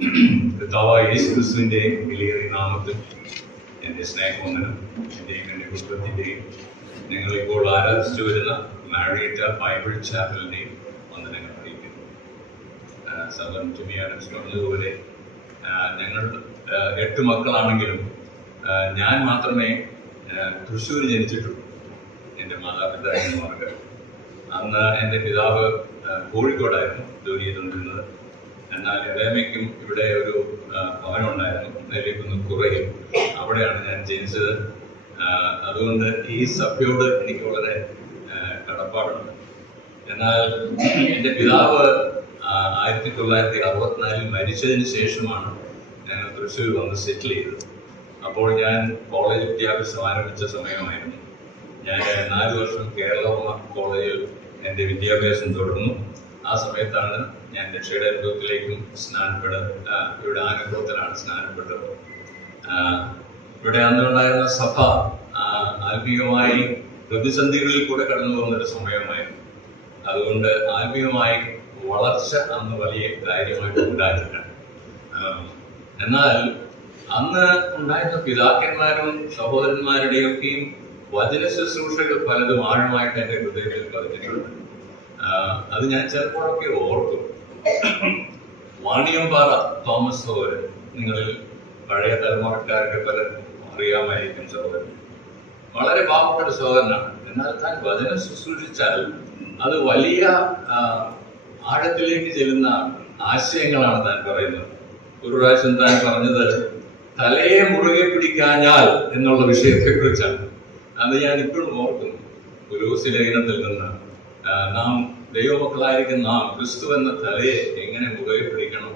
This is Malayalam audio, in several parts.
കർത്താവായ യേശു ക്രിസ്തുവിൻ്റെ വിലയേറിയ നാമത്തിൽ എൻ്റെ സ്നേഹവന്ദനം എൻ്റെയും എൻ്റെ കുടുംബത്തിൻ്റെയും ഞങ്ങളിപ്പോൾ ആരാധിച്ചു വരുന്ന മാരിയറ്റ ബൈബിൾ ചാപ്പലിൻ്റെയും വന്ദനങ്ങൾ അറിയിക്കുന്നു. സഹോദരൻ ടിമി ആഡംസ് പറഞ്ഞതുപോലെ ഞങ്ങൾ 8 മക്കളാണെങ്കിലും ഞാൻ മാത്രമേ തൃശ്ശൂർ ജനിച്ചിട്ടുള്ളൂ. എൻ്റെ മാതാപിതാക്കന്മാർക്ക് അന്ന് എൻ്റെ പിതാവ് കോഴിക്കോടായിരുന്നു ജോലി ചെയ്തുകൊണ്ടിരുന്നത്. എന്നാൽ ഇളയമയ്ക്കും ഇവിടെ ഒരു ഭവനമുണ്ടായിരുന്നു, നെല്ലിക്കുന്ന് കുറയിൽ. അവിടെയാണ് ഞാൻ ജനിച്ചത്. അതുകൊണ്ട് ഈ സഭയോട് എനിക്ക് വളരെ കടപ്പാടുണ്ട്. എന്നാൽ എൻ്റെ പിതാവ് 1964 മരിച്ചതിന് ശേഷമാണ് ഞാൻ തൃശ്ശൂർ വന്ന് സെറ്റിൽ ചെയ്തത്. അപ്പോൾ ഞാൻ കോളേജ് വിദ്യാഭ്യാസം ആരംഭിച്ച സമയമായിരുന്നു. ഞാൻ 4 വർഷം കേരളവർമ്മ കോളേജിൽ എൻ്റെ വിദ്യാഭ്യാസം തുടർന്നു. ആ സമയത്താണ് ഞാൻ രക്ഷയുടെ അനുഭവത്തിലേക്കും ഇവിടെ ആനക്കുളത്തിലാണ് സ്നാനപ്പെട്ടത്. ഇവിടെ അന്നുണ്ടായിരുന്ന സഭ ആത്മീയമായി പ്രതിസന്ധികളിൽ കൂടെ കടന്നു പോകുന്നൊരു സമയമായിരുന്നു. അതുകൊണ്ട് ആത്മീയമായി വളർച്ച അന്ന് വലിയ കാര്യമായിട്ട് ഉണ്ടായിരുന്നില്ല. എന്നാൽ അന്ന് ഉണ്ടായിരുന്ന പിതാക്കന്മാരും സഹോദരന്മാരുടെയൊക്കെയും വചന ശുശ്രൂഷകൾ പലതും ആഴമായിട്ട് എൻ്റെ ഹൃദയത്തിൽ പതിഞ്ഞിട്ടുണ്ട്. അത് ഞാൻ ചിലപ്പോഴൊക്കെ ഓർക്കും. വാണിയമ്പാറ തോമസ് സഹോദരൻ, നിങ്ങളിൽ പഴയ തലമുറക്കാരൊക്കെ പലരും അറിയാമായിരിക്കും. സഹോദരൻ വളരെ പാവപ്പെട്ട സഹോദരനാണ്. എന്നാൽ താൻ വചനം ശുശ്രൂഷിച്ചാൽ അത് വലിയ ആഴത്തിലേക്ക് ചെല്ലുന്ന ആശയങ്ങളാണ് താൻ പറയുന്നത്. ഒരു പ്രാവശ്യം താൻ പറഞ്ഞത് തലയെ മുറുകെ പിടിക്കാഞ്ഞാൽ എന്നുള്ള വിഷയത്തെ കുറിച്ചാണ്. അത് ഞാൻ ഇപ്പോഴും ഓർക്കുന്നു. കൊലോസ്യ ലേഖനത്തിൽ നിന്ന് നാം ദൈവമക്കളായിരിക്കും നാം ക്രിസ്തു എന്ന തലയെ എങ്ങനെ മുറുകെ പിടിക്കണം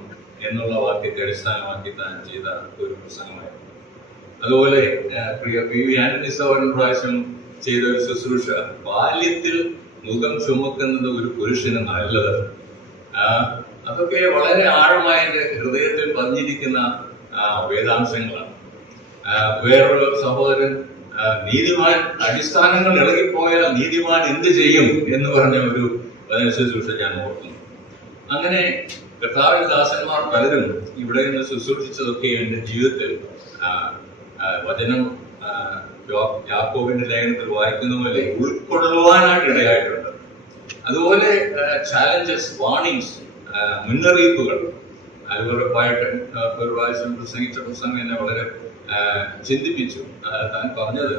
എന്നുള്ള വാക്യത്തെ അടിസ്ഥാനമാക്കി താൻ ചെയ്ത ഒരു പ്രസംഗമായിരുന്നു. അതുപോലെ പ്രിയ പി വി ആന്റണി സഹോദരൻ പ്രാവശ്യം ചെയ്ത ഒരു ശുശ്രൂഷ, ബാല്യത്തിൽ മുഖം ചുമക്കുന്നത് ഒരു പുരുഷന് നല്ലത്. അതൊക്കെ വളരെ ആഴമായ എൻ്റെ ഹൃദയത്തിൽ പതിഞ്ഞിരിക്കുന്ന വേദാംശങ്ങളാണ്. വേറൊരു സഹോദരൻ നീതിമാൻ അടിസ്ഥാനങ്ങൾ ഇളകിപ്പോയാൽ നീതിമാൻ എന്ത് ചെയ്യും എന്ന് പറഞ്ഞ ഒരു ശുശ്രൂഷ ഞാൻ ഓർക്കുന്നു. അങ്ങനെ കർത്താവിന്റെ ദാസന്മാർ പലരും ഇവിടെ നിന്ന് ശുശ്രൂഷിച്ചതൊക്കെ എൻ്റെ ജീവിതത്തിൽ വചനം യാക്കോബിന്റെ ലേഖനത്തിൽ വായിക്കുന്ന പോലെ ഉൾക്കൊള്ളുവാനായിട്ട് ഇടയായിട്ടുണ്ട്. അതുപോലെ ചാലഞ്ചസ്, വാർണിങ്സ്, മുന്നറിയിപ്പുകൾ അനുഭവപ്പായിട്ട് ഒരു പ്രാവശ്യം പ്രസംഗിച്ച പ്രസംഗം എന്നെ വളരെ ചിന്തിപ്പിച്ചു. താൻ പറഞ്ഞത്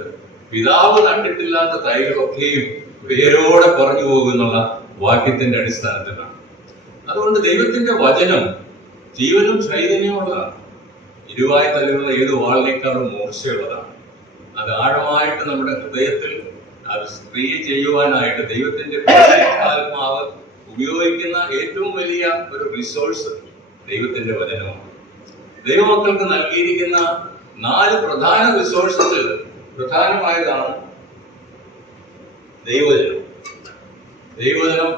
പിതാവ് കണ്ടിട്ടില്ലാത്ത തൈകളൊക്കെയും പേരോടെ പറഞ്ഞു പോകുന്നുള്ള വാക്യത്തിന്റെ അടിസ്ഥാനത്തിലാണ്. അതുകൊണ്ട് ദൈവത്തിന്റെ വചനം ജീവനും ചൈതന്യമുള്ളതാണ്. ഇരുവായ തലമുള്ള ഏത് വാളിനേക്കാളും മൂർച്ചയുള്ളതാണ്. അത് ആഴമായിട്ട് നമ്മുടെ ഹൃദയത്തിൽ അത് ക്രിയ ചെയ്യുവാനായിട്ട് ദൈവത്തിന്റെ പരിശുദ്ധാത്മാവ് ഉപയോഗിക്കുന്ന ഏറ്റവും വലിയ ഒരു റിസോഴ്സ് ദൈവത്തിന്റെ വചനമാണ്. ദൈവമക്കൾക്ക് നൽകിയിരിക്കുന്ന 4 പ്രധാന റിസോഴ്സസിൽ പ്രധാനമായതാണ് ദൈവവചനം. ദൈവവചനം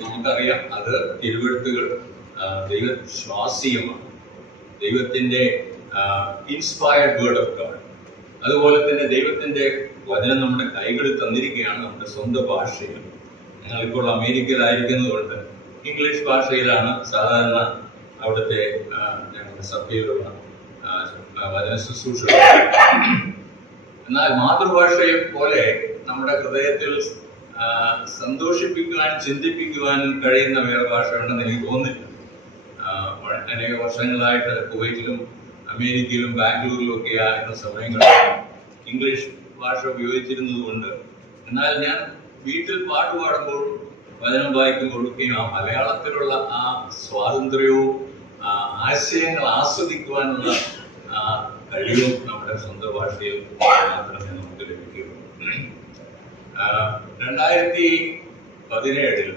നമുക്കറിയാം, അത് തിരുവെഴുത്തുകൾ ദൈവശ്വാസീയമാണ്. ദൈവത്തിന്റെ ഇൻസ്പയർഡ് വേർഡ് ഓഫ് ഗോഡ്. അതുപോലെ തന്നെ ദൈവത്തിന്റെ വചനം നമ്മുടെ കൈകളിൽ തന്നിരിക്കുകയാണ്, നമ്മുടെ സ്വന്തം ഭാഷയിൽ. ഞങ്ങളിപ്പോൾ അമേരിക്കയിലായിരിക്കുന്നത് കൊണ്ട് ഇംഗ്ലീഷ് ഭാഷയിലാണ് സാധാരണ അവിടുത്തെ ഞങ്ങളുടെ സഭയിലുള്ള വചന ശുശ്രൂഷ. എന്നാൽ മാതൃഭാഷയെ പോലെ നമ്മുടെ ഹൃദയത്തിൽ സന്തോഷിപ്പിക്കുവാനും ചിന്തിപ്പിക്കുവാനും കഴിയുന്ന വേറെ ഭാഷ ഉണ്ടെന്ന് എനിക്ക് തോന്നുന്നില്ല. അനേക വർഷങ്ങളായിട്ട് കുവൈറ്റിലും അമേരിക്കയിലും ബാംഗ്ലൂരിലും ഒക്കെ ആയിരുന്ന സമയങ്ങളിൽ ഇംഗ്ലീഷ് ഭാഷ ഉപയോഗിച്ചിരുന്നത് കൊണ്ട്, എന്നാൽ ഞാൻ വീട്ടിൽ പാട്ട് പാടുമ്പോഴും വചനം വായിക്കുമ്പോഴൊക്കെയും ആ മലയാളത്തിലുള്ള ആ സ്വാതന്ത്ര്യവും ആശയങ്ങൾ ആസ്വദിക്കുവാനുള്ള കഴിവും നമ്മുടെ സ്വന്തം ഭാഷയിൽ മാത്രമേ നമുക്ക് ലഭിക്കുകയുള്ളൂ. 2015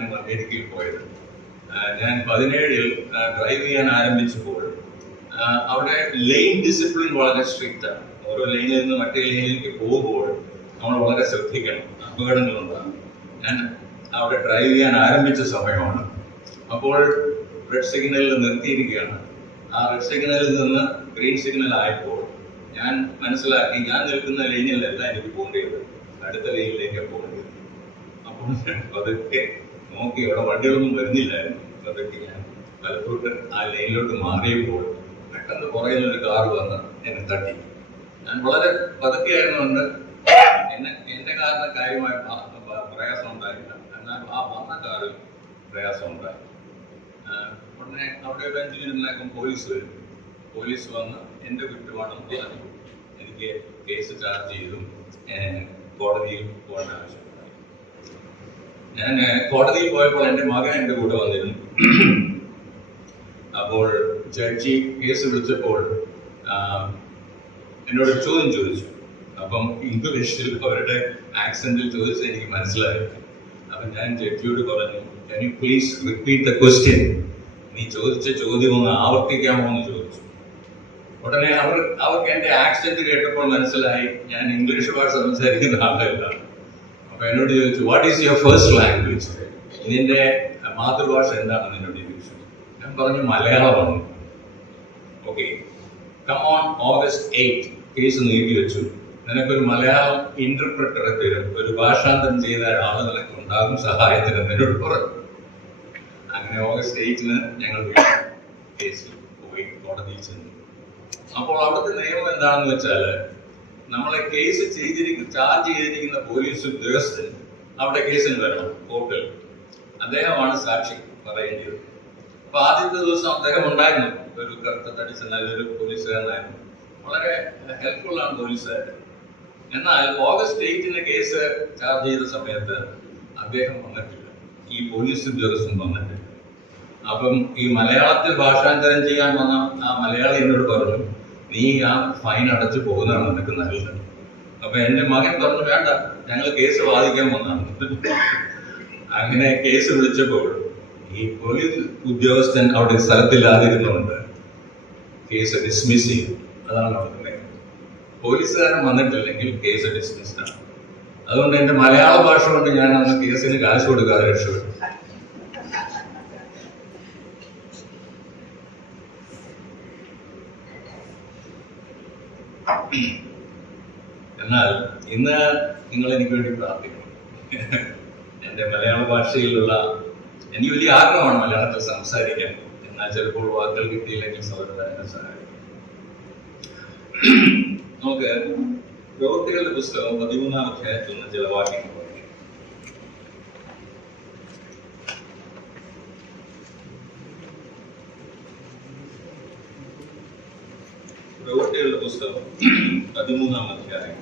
ഞങ്ങൾ അമേരിക്കയിൽ പോയത്. ഞാൻ 2017 ഡ്രൈവ് ചെയ്യാൻ ആരംഭിച്ചപ്പോൾ അവിടെ ലെയിൻ ഡിസിപ്ലിൻ വളരെ സ്ട്രിക്റ്റ് ആണ്. ഓരോ ലൈനിൽ നിന്ന് മറ്റേ ലൈനിലേക്ക് പോകുമ്പോൾ നമ്മൾ വളരെ ശ്രദ്ധിക്കണം, അപകടങ്ങളുണ്ടാകും. ഞാൻ അവിടെ ഡ്രൈവ് ചെയ്യാൻ ആരംഭിച്ച സമയമാണ്. അപ്പോൾ റെഡ് സിഗ്നലിൽ നിർത്തിയിരിക്കുകയാണ്. ആ റെഡ് സിഗ്നലിൽ നിന്ന് ഗ്രീൻ സിഗ്നൽ ആയപ്പോൾ ഞാൻ മനസ്സിലാക്കി ഞാൻ നിൽക്കുന്ന ലൈനിലല്ല എനിക്ക് പോകേണ്ടത്, അടുത്ത ലൈനിലേക്കാണ് പോകേണ്ടത്. അപ്പോൾ ഞാൻ പതുക്കെ നോക്കി, അവിടെ വണ്ടികളൊന്നും വരുന്നില്ലായിരുന്നു. പതുക്കെ ഞാൻ വലത്തോട്ട് ആ ലൈനിലോട്ട് മാറിയപ്പോൾ പെട്ടെന്ന് പുറകിൽ ഒരു കാർ വന്ന് എന്നെ തട്ടി. ഞാൻ വളരെ പതുക്കെയായിരുന്നുകൊണ്ട് എന്റെ കാറിന് കാര്യമായ പ്രയാസം ഉണ്ടായില്ല. എന്നാൽ ആ വന്ന കാറിൽ പ്രയാസം ഉണ്ടായി. ഉടനെ അവിടെ ഒരു 5 മിനിറ്റിനകം പോലീസ് വരും. പോലീസ് വന്ന് എൻ്റെ കുറ്റമാണെന്ന് പറഞ്ഞു എനിക്ക് കേസ് ചാർജ് ചെയ്തു കോടതിയിൽ പോകേണ്ട ആവശ്യമുണ്ടായി. ഞാൻ കോടതിയിൽ പോയപ്പോൾ എൻ്റെ മകൻ എൻ്റെ കൂടെ വന്നിരുന്നു. അപ്പോൾ ജഡ്ജി കേസ് വിളിച്ചപ്പോൾ എന്നോട് ചോദ്യം ചോദിച്ചു. അപ്പം ഇംഗ്ലീഷിൽ അവരുടെ ആക്സെന്റിൽ ചോദിച്ചത് എനിക്ക് മനസ്സിലായി. അപ്പം ഞാൻ ജഡ്ജിയോട് പറഞ്ഞു, "Can you please repeat the question?" നീ ചോദിച്ച ചോദ്യം ഒന്ന് ആവർത്തിക്കാമോ എന്ന് ചോദിച്ചു. ഉടനെ അവർക്ക് എൻ്റെ ആക്സെന്റ് കേട്ടപ്പോൾ മനസ്സിലായി ഞാൻ ഇംഗ്ലീഷ് ഭാഷ സംസാരിക്കുന്ന ആളല്ല. അപ്പൊ എന്നോട് ചോദിച്ചു, "What is your first language?" നിന്റെ മാതൃഭാഷ എന്താണെന്ന് എന്നോട് ചോദിച്ചു. ഞാൻ പറഞ്ഞു, "മലയാളമാണ്." Okay, come on August 8 case നീട്ടി വെച്ചു. നിനക്കൊരു മലയാളം ഇന്റർപ്രറ്ററെ തരും, ഒരു ഭാഷാന്തരം ചെയ്ത ആള് നിനക്ക് ഉണ്ടാകും സഹായത്തിന് എന്നോട് പറഞ്ഞു. അങ്ങനെ August 8 ഞങ്ങൾ കേസിൽ പോയി കോടതിയിൽ ചെന്നു. അപ്പോൾ അവിടുത്തെ നിയമം എന്താണെന്ന് വെച്ചാല് നമ്മളെ കേസ് ചാർജ് ചെയ്തിരിക്കുന്ന പോലീസ് ഉദ്യോഗസ്ഥൻ അവിടെ കേസിന് വരണം കോർട്ടിൽ. അദ്ദേഹമാണ് സാക്ഷി പറയേണ്ടത്. അപ്പൊ ആദ്യത്തെ ദിവസം അദ്ദേഹം ഉണ്ടായിരുന്നു, ഒരു കറുത്ത തടിച്ച നല്ലൊരു പോലീസുകാരനായിരുന്നു. വളരെ ഹെൽപ്ഫുൾ ആണ് പോലീസുകാരൻ. എന്നാൽ August 8 കേസ് ചാർജ് ചെയ്ത സമയത്ത് അദ്ദേഹം വന്നിട്ടില്ല, ഈ പോലീസ് ഉദ്യോഗസ്ഥൻ വന്നിട്ടില്ല. അപ്പം ഈ മലയാളത്തിൽ ഭാഷാന്തരം ചെയ്യാൻ വന്ന ആ മലയാളി എന്നോട് പറഞ്ഞു, "നീ ആ ഫൈൻ അടച്ചു പോകുന്നതാണ് നിനക്ക് നല്ലത്." അപ്പൊ എന്റെ മകൻ പറഞ്ഞു, "വേണ്ട, ഞങ്ങൾ കേസ് വാദിക്കാൻ വന്നതാണ്." അങ്ങനെ കേസ് വിളിച്ചപ്പോൾ ഈ പോലീസ് ഉദ്യോഗസ്ഥൻ അവിടെ സ്ഥലത്തില്ലാതിരുന്നുകൊണ്ട് കേസ് ഡിസ്മിസ് ചെയ്തു. അതാണ് അവിടുത്തെ നിയമം. പോലീസുകാരൻ വന്നിട്ടില്ലെങ്കിൽ കേസ് ഡിസ്മിസ്ഡ് ആണ്. അതുകൊണ്ട് എന്റെ മലയാള ഭാഷ കൊണ്ട് ഞാൻ അന്ന് കേസിന് കാശ് കൊടുക്കാതെ രക്ഷപ്പെട്ടു. എന്നാൽ ഇന്ന് നിങ്ങൾ എനിക്ക് വേണ്ടി പ്രാർത്ഥിക്കണം. എൻ്റെ മലയാള ഭാഷയിലുള്ള എനിക്ക് വലിയ ആഗ്രഹമാണ് മലയാളത്തിൽ സംസാരിക്കാൻ. എന്നാൽ ചിലപ്പോൾ വാക്കുകൾ കിട്ടിയില്ലെങ്കിൽ സഹോദരൻ എന്നെ സഹായിക്കും. നമുക്ക് പ്രവൃത്തികളുടെ പുസ്തകം 13-ാം അധ്യായത്തിൽ നിന്ന് ചില വാക്യങ്ങൾ വായിക്കാം. പ്രവൃത്തികളുടെ പുസ്തകം 13-ാം അധ്യായം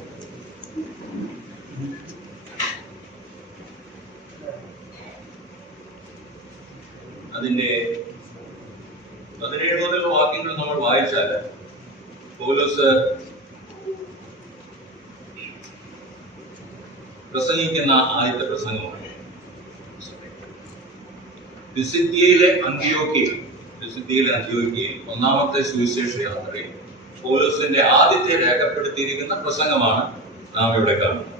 അതിന്റെ 17 മുതലുള്ള വാക്യങ്ങൾ നമ്മൾ വായിച്ചാൽ പൗലോസ് പ്രസംഗിക്കുന്ന ആദ്യത്തെ പ്രസംഗമാണ്. പിസിദ്ധ്യയിലെ അന്ത്യോക്യയിൽ ഒന്നാമത്തെ സുവിശേഷ യാത്രയിൽ പൗലോസിന്റെ ആദ്യത്തെ രേഖപ്പെടുത്തിയിരിക്കുന്ന പ്രസംഗമാണ് നാം ഇവിടെ കാണുന്നത്.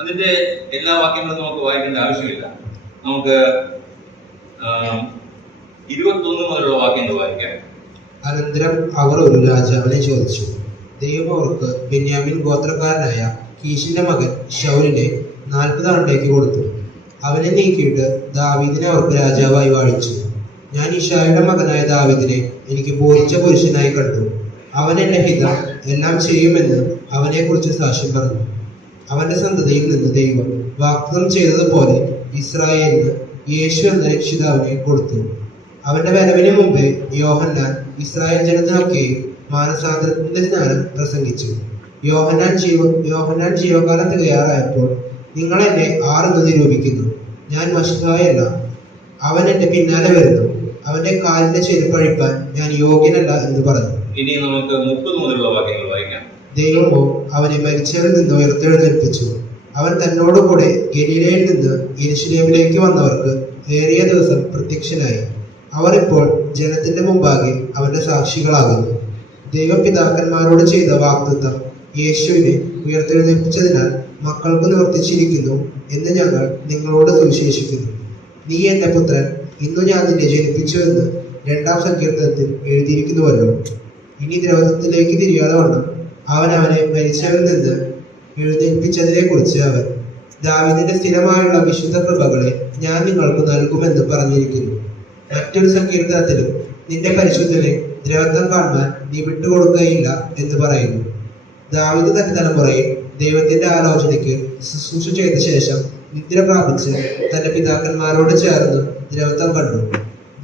അതിന്റെ എല്ലാ വാക്യങ്ങളും നമുക്ക് വായിക്കേണ്ട ആവശ്യമില്ല. നമുക്ക് 21 മുതലുള്ള വാക്യങ്ങൾ വായിക്കാം. അനന്തരം അവർ ഒരു രാജാവിനെ ചോദിച്ചു. ദൈവം അവർക്ക് ബെന്യാമിൻ ഗോത്രക്കാരനായ കീശിന്റെ മകൻ ശൗലിനെ 40 ആണ്ടിലേക്ക് കൊടുത്തു. അവനെ നീക്കിയിട്ട് ദാവീദിനെ അവർക്ക് രാജാവായി വാഴിച്ചു. ഞാൻ ഇശായിയുടെ മകനായ ദാവീദിനെ എനിക്ക് ബോധിച്ച പുരുഷനായി കണ്ടു. അവൻ എന്റെ ഹിതം എല്ലാം ചെയ്യുമെന്ന് അവനെ കുറിച്ച് സാക്ഷ്യം പറഞ്ഞു. അവന്റെ സന്തതിയിൽ നിന്ന് ദൈവം വാഗ്ദത്തം ചെയ്തതുപോലെ ഇസ്രായേലിന് യേശു എന്ന രക്ഷിതാവിനെ കൊടുത്തു. അവന്റെ വരവിന് മുമ്പേ യോഹന്നാൻ ഇസ്രായേൽ ജനതയൊക്കെയും മാനസാന്തരത്തിന്റെ ജ്ഞാനം പ്രസംഗിച്ചു. യോഹന്നാൻ ജീവകാലം തികയാറായപ്പോൾ, നിങ്ങൾ എന്നെ ആരെന്ന് നിരൂപിക്കുന്നു? ഞാൻ മഷിഹായല്ല, അവൻ എന്റെ പിന്നാലെ വരുന്നു. അവന്റെ കാലിന്റെ ചെരുപ്പഴിപ്പാൻ ഞാൻ യോഗ്യനല്ല എന്ന് പറഞ്ഞു. ഇനി നമുക്ക് 30 മുതലുള്ള വാക്യങ്ങൾ വായിക്കാം. ദൈവമോ അവനെ മരിച്ചവരിൽ നിന്ന് ഉയർത്തെഴുന്നേൽപ്പിച്ചു. അവൻ തന്നോടുകൂടെ ഗലീലയിൽ നിന്ന് യെരൂശലേമിലേക്ക് വന്നവർക്ക് ഏറിയ ദിവസം പ്രത്യക്ഷനായി. അവർ ഇപ്പോൾ ജനത്തിന്റെ മുമ്പാകെ അവന്റെ സാക്ഷികളാകുന്നു. ദൈവപിതാക്കന്മാരോട് ചെയ്ത വാഗ്ദത്തം യേശുവിനെ ഉയർത്തെഴുന്നേൽപ്പിച്ചതിനാൽ മക്കൾക്ക് നിവർത്തിച്ചിരിക്കുന്നു എന്ന് ഞങ്ങൾ നിങ്ങളോട് സുവിശേഷിക്കുന്നു. നീ എന്റെ പുത്രൻ, ഇന്നു ഞാൻ നിന്നെ ജനിപ്പിച്ചു എന്ന് 2-ാം സങ്കീർത്തനത്തിൽ എഴുതിയിരിക്കുന്നുവല്ലോ. ഇനി ദ്രവത്തിലേക്ക് തിരിയാതെ വണ്ണം അവനെ മരിച്ചവരിൽ നിന്ന് എഴുന്നേൽപ്പിച്ചതിനെ കുറിച്ച് അവൻ ദാവീദിന്റെ സ്ഥിരമായുള്ള വിശുദ്ധ കൃപകളെ ഞാൻ നിങ്ങൾക്ക് നൽകുമെന്ന് പറഞ്ഞിരിക്കുന്നു. മറ്റൊരു സങ്കീർത്തനത്തിലും നിന്റെ പരിശുദ്ധനെ ദ്രവത്വം കാണുവാൻ നീ വിട്ടുകൊടുക്കുകയില്ല എന്ന് പറയുന്നു. ദാവീദ് തന്റെ തലമുറയിൽ ദൈവത്തിന്റെ ആലോചനയ്ക്ക് ശുശ്രൂഷ ചെയ്ത ശേഷം നിദ്ര പ്രാപിച്ച് തന്റെ പിതാക്കന്മാരോട് ചേർന്ന് ദ്രവത്വം കണ്ടു.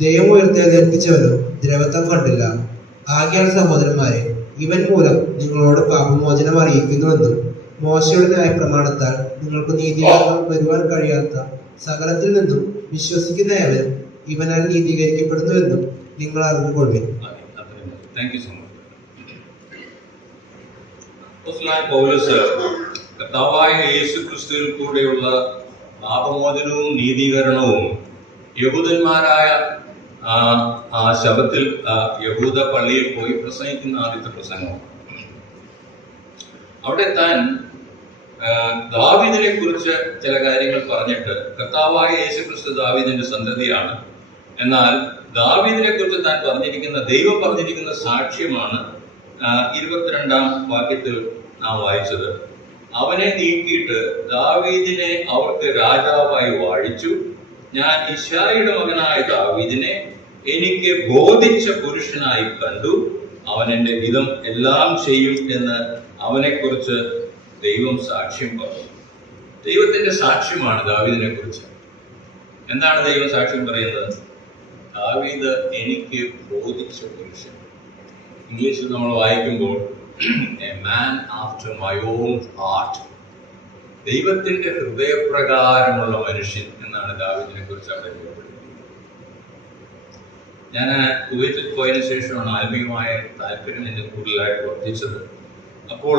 ദൈവം ഉയർത്തെഴുന്നേൽപ്പിച്ചവനോ ദ്രവത്വം കണ്ടില്ല. ആകയാൽ സഹോദരന്മാരെ, ഇവൻ മൂലം നിങ്ങളോട് പാപമോചനം അറിയിക്കുന്നുവെന്നും മോശയുടെ ന്യായപ്രമാണത്താൽ നിങ്ങൾക്ക് നീതീകരണം വരുവാൻ കഴിയാത്ത സകലത്തിൽ നിന്നും വിശ്വസിക്കുന്നവൻ ഇവനാൽ നീതീകരിക്കപ്പെടുന്നുവെന്നും നിങ്ങൾ അറിഞ്ഞുകൊള്ളുവിൻ. Thank you so much. അപ്പോസ്തലനായ പൗലോസ് കർത്താവായ യേശുക്രിസ്തുവിൽ കൂടെയുള്ള പാപമോചനവും നീതീകരണവും യഹൂദന്മാരായ ആ ശബത്തിൽ യഹൂദ പള്ളിയിൽ പോയി പ്രസംഗിക്കുന്ന ആദ്യത്തെ പ്രസംഗം. അവിടെ താൻ ദാവീദിനെ കുറിച്ച് ചില കാര്യങ്ങൾ പറഞ്ഞിട്ട്, കർത്താവായ യേശുക്രിസ്തു ദാവീദിന്റെ സന്തതിയാണ്, എന്നാൽ ദാവീദിനെ കുറിച്ച് താൻ പറഞ്ഞിരിക്കുന്ന ദൈവം പറഞ്ഞിരിക്കുന്ന സാക്ഷ്യമാണ് 22-ാം വാക്യത്തിൽ നാം വായിച്ചത്. അവനെ നീക്കിയിട്ട് ദാവീദിനെ അവർക്ക് രാജാവായി വാഴിച്ചു. ഞാൻ യിശ്ശായിയുടെ മകനായ ദാവീദിനെ എനിക്ക് ബോധിച്ച പുരുഷനായി കണ്ടു. അവൻ എൻ്റെ ഹിതം എല്ലാം ചെയ്യും എന്ന് അവനെക്കുറിച്ച് ദൈവം സാക്ഷ്യം പറഞ്ഞു. ദൈവത്തിന്റെ സാക്ഷ്യമാണ് ദാവീദിനെ കുറിച്ച്. എന്താണ് ദൈവം സാക്ഷ്യം പറയുന്നത്? ദാവീദ് എനിക്ക് ബോധിച്ച പുരുഷൻ. ഇംഗ്ലീഷിൽ നമ്മൾ വായിക്കുമ്പോൾ a man after my own heart, ദൈവത്തിന്റെ ഹൃദയപ്രകാരമുള്ള മനുഷ്യൻ എന്നാണ് ദാവീദിനെ കുറിച്ച് അവിടെ രേഖപ്പെടുത്തിയത്. ഞാൻ കുവൈറ്റിൽ പോയതിനു ശേഷമാണ് ആത്മീയമായ താല്പര്യം എന്നെ കൂടുതലായിട്ട് വർദ്ധിച്ചത്. അപ്പോൾ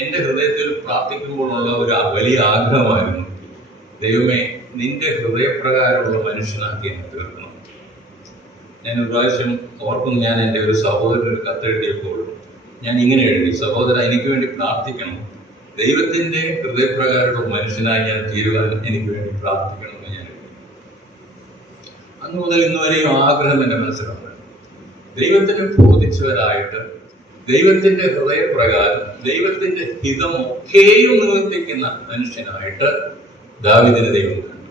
എൻ്റെ ഹൃദയത്തിൽ പ്രാർത്ഥിക്കുമ്പോഴുള്ള ഒരു വലിയ ആഗ്രഹമായിരുന്നു, ദൈവമേ, നിന്റെ ഹൃദയപ്രകാരമുള്ള മനുഷ്യനാക്കി എന്നെ തീർക്കണം. ഞാൻ ഒരു പ്രാവശ്യം ഓർക്കുന്നു, ഞാൻ എൻ്റെ ഒരു സഹോദരന് കത്തെഴുതിയപ്പോൾ ഞാൻ ഇങ്ങനെ എഴുതി, സഹോദര, എനിക്ക് വേണ്ടി പ്രാർത്ഥിക്കണം, ദൈവത്തിന്റെ ഹൃദയപ്രകാരമുള്ള മനുഷ്യനായി ഞാൻ തീരുവാൻ എനിക്ക് വേണ്ടി പ്രാർത്ഥിക്കണമെന്ന് ഞാൻ എഴുതി. അന്ന് മുതൽ ഇന്ന് വരെയും ആഗ്രഹം എൻ്റെ മനസ്സിലുണ്ട്. ദൈവത്തിന് ബോധിച്ചവരായിട്ട് ദൈവത്തിന്റെ ഹൃദയപ്രകാരം ദൈവത്തിന്റെ ഹിതമൊക്കെയും നിവർത്തിക്കുന്ന മനുഷ്യനായിട്ട് ദാവീദിനെ ദൈവം കണ്ടു.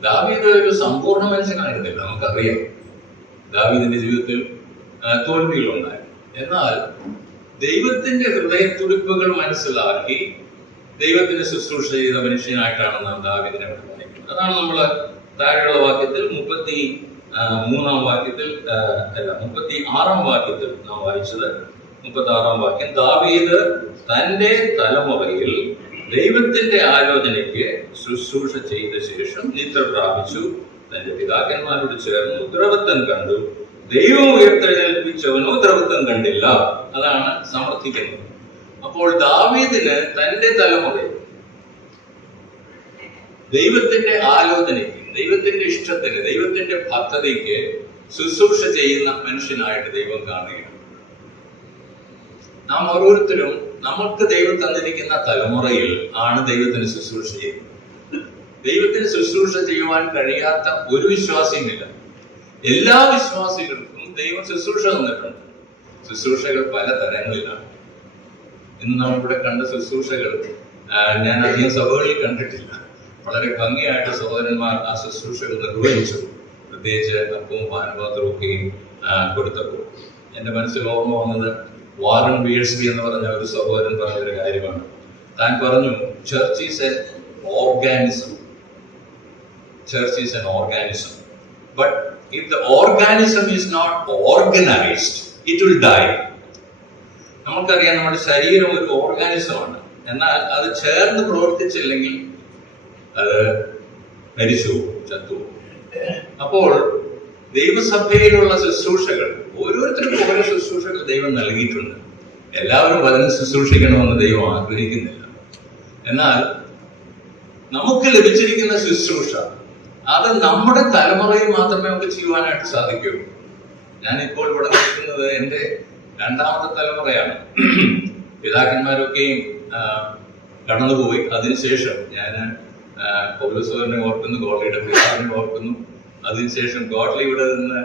ദാവീദ് ഒരു സമ്പൂർണ്ണ മനുഷ്യനായിരുന്നില്ല, നമുക്കറിയാം. ദാവീദിന്റെ ജീവിതത്തിൽ തോൽവികളുണ്ടായിരുന്നു. എന്നാൽ ദൈവത്തിന്റെ ഹൃദയത്തുടിപ്പുകൾ മനസ്സിലാക്കി ദൈവത്തിന് ശുശ്രൂഷ ചെയ്ത മനുഷ്യനായിട്ടാണ് നാം ദാവീദിനെ വായിക്കുന്നത്. അതാണ് നമ്മൾ താഴെയുള്ള വാക്യത്തിൽ 33-ാം വാക്യത്തിൽ 36-ാം വാക്യത്തിൽ നാം വായിച്ചത്. 36-ാം വാക്യം, ദാവീദ് തന്റെ തലമുറയിൽ ദൈവത്തിന്റെ ആലോചനയ്ക്ക് ശുശ്രൂഷ ചെയ്ത ശേഷം നിദ്ര പ്രാപിച്ചു. തന്റെ പിതാക്കന്മാരോട് ചേർന്ന് ഉദ്രവത്വം കണ്ടു. ദൈവം ഉയർത്തെഴുന്നേൽപ്പിച്ചവനോ ഉദ്രവത്വം കണ്ടില്ല. അതാണ് സമർത്ഥിക്കുന്നത്. അപ്പോൾ ദാവീദിന് തന്റെ തലമുറയിൽ ദൈവത്തിന്റെ ആലോചനയ്ക്ക്, ദൈവത്തിന്റെ ഇഷ്ടത്തിന്, ദൈവത്തിന്റെ പദ്ധതിക്ക് ശുശ്രൂഷ ചെയ്യുന്ന മനുഷ്യനായിട്ട് ദൈവം കാണുകയാണ്. നാം ഓരോരുത്തരും നമുക്ക് ദൈവം തന്നിരിക്കുന്ന തലമുറയിൽ ആണ് ദൈവത്തിന് ശുശ്രൂഷ ചെയ്യുന്നത്. ദൈവത്തിന് ശുശ്രൂഷ ചെയ്യുവാൻ കഴിയാത്ത ഒരു വിശ്വാസിയുമില്ല. എല്ലാ വിശ്വാസികൾക്കും ദൈവം ശുശ്രൂഷ തന്നിട്ടുണ്ട്. ശുശ്രൂഷകൾ പല തരങ്ങളിലാണ്. ഇന്ന് നമ്മളിവിടെ കണ്ട ശുശ്രൂഷകൾ ഞാൻ അധികം സഭകളിൽ കണ്ടിട്ടില്ല. വളരെ ഭംഗിയായിട്ട് സഹോദരന്മാർ ആ ശുശ്രൂഷകൾ നിർവഹിച്ചു. പ്രത്യേകിച്ച് അപ്പവും പാനപാത്രവും ഒക്കെയും കൊടുത്തപ്പോൾ എൻ്റെ മനസ്സിൽ ഓർമ്മ വന്നത് വാറൻ ബിയേഴ്സ്ബി എന്ന് പറഞ്ഞ ഒരു സഹോദരൻ പറഞ്ഞൊരു കാര്യമാണ്. താൻ പറഞ്ഞു, church is N organism. Church is N organism. But if the organism is not organized, it will die. നമുക്കറിയാം, നമ്മുടെ ശരീരം ഒരു ഓർഗാനിസമാണ്. എന്നാൽ അത് ചേർന്ന് പ്രവർത്തിച്ചില്ലെങ്കിൽ അത് മരിച്ചു, ചത്തു. അപ്പോൾ ദൈവസഭയിലുള്ള ശുശ്രൂഷകൾ, ഓരോരുത്തർക്കും ഓരോ ശുശ്രൂഷകൾ ദൈവം നൽകിയിട്ടുണ്ട്. എല്ലാവരും വചനം ശുശ്രൂഷിക്കണമെന്ന് ദൈവം ആഗ്രഹിക്കുന്നില്ല. എന്നാൽ നമുക്ക് ലഭിച്ചിരിക്കുന്ന ശുശ്രൂഷ അത് നമ്മുടെ തലമുറയിൽ മാത്രമേ നമുക്ക് ചെയ്യുവാനായിട്ട് സാധിക്കുകയുള്ളൂ. ഞാനിപ്പോൾ ഇവിടെ നിൽക്കുന്നത് എൻ്റെ രണ്ടാമത്തെ തലമുറയാണ്. പിതാക്കന്മാരൊക്കെയും കടന്നുപോയി. അതിനുശേഷം ഞാൻ പൗലോസിനെ ഓർക്കുന്നു, ഗോഡ്ലിയുടെ പിതാവിനെ ഓർക്കുന്നു. അതിനുശേഷം ഗോഡ്ലി ഇവിടെ നിന്ന്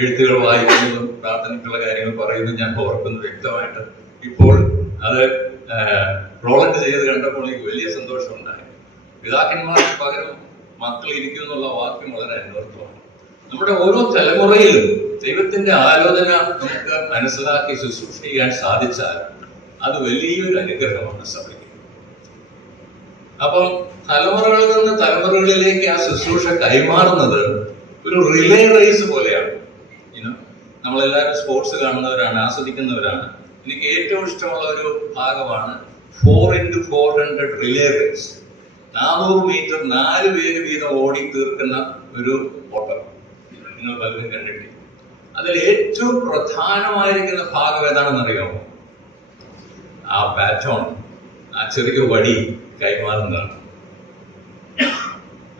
എഴുത്തുകൾ വായിക്കുന്നതും പ്രാർത്ഥനയ്ക്കുള്ള കാര്യങ്ങൾ പറയുന്നതും ഞാൻ ഓർക്കുന്നു വ്യക്തമായിട്ട്. ഇപ്പോൾ അത് റോളന്റ് ചെയ്ത് കണ്ടപ്പോൾ എനിക്ക് വലിയ സന്തോഷമുണ്ടായി. പിതാക്കന്മാർക്ക് പകരം മക്കൾ ഇരിക്കും എന്നുള്ള വാക്യം വളരെ അന്വർത്ഥമാണ്. നമ്മുടെ ഓരോ തലമുറയിലും ദൈവത്തിന്റെ ആലോചന നമുക്ക് മനസ്സിലാക്കി ശുശ്രൂഷ ചെയ്യാൻ സാധിച്ചാൽ അത് വലിയൊരു അനുഗ്രഹമാണ് സഭയ്ക്ക്. അപ്പം തലമുറകളിൽ നിന്ന് തലമുറകളിലേക്ക് ആ ശുശ്രൂഷ കൈമാറുന്നത് ഒരു റിലേ റേസ് പോലെയാണ്. നമ്മളെല്ലാവരും സ്പോർട്സ് കാണുന്നവരാണ്, ആസ്വദിക്കുന്നവരാണ്. എനിക്ക് ഏറ്റവും ഇഷ്ടമുള്ള ഒരു ഭാഗമാണ് 4x400 റിലേ റേസ്. 400 മീറ്റർ 4 പേര് വീതം ഓടി തീർക്കുന്ന ഒരു ഓട്ടം നിങ്ങൾ പലരും കണ്ടിട്ടില്ല. അതിൽ ഏറ്റവും പ്രധാനമായിരിക്കുന്ന ഭാഗം ഏതാണെന്നറിയാമോ? ആ ബാറ്റോൺ, ആ ചെറിയ വടി കൈമാറുന്നതാണ്.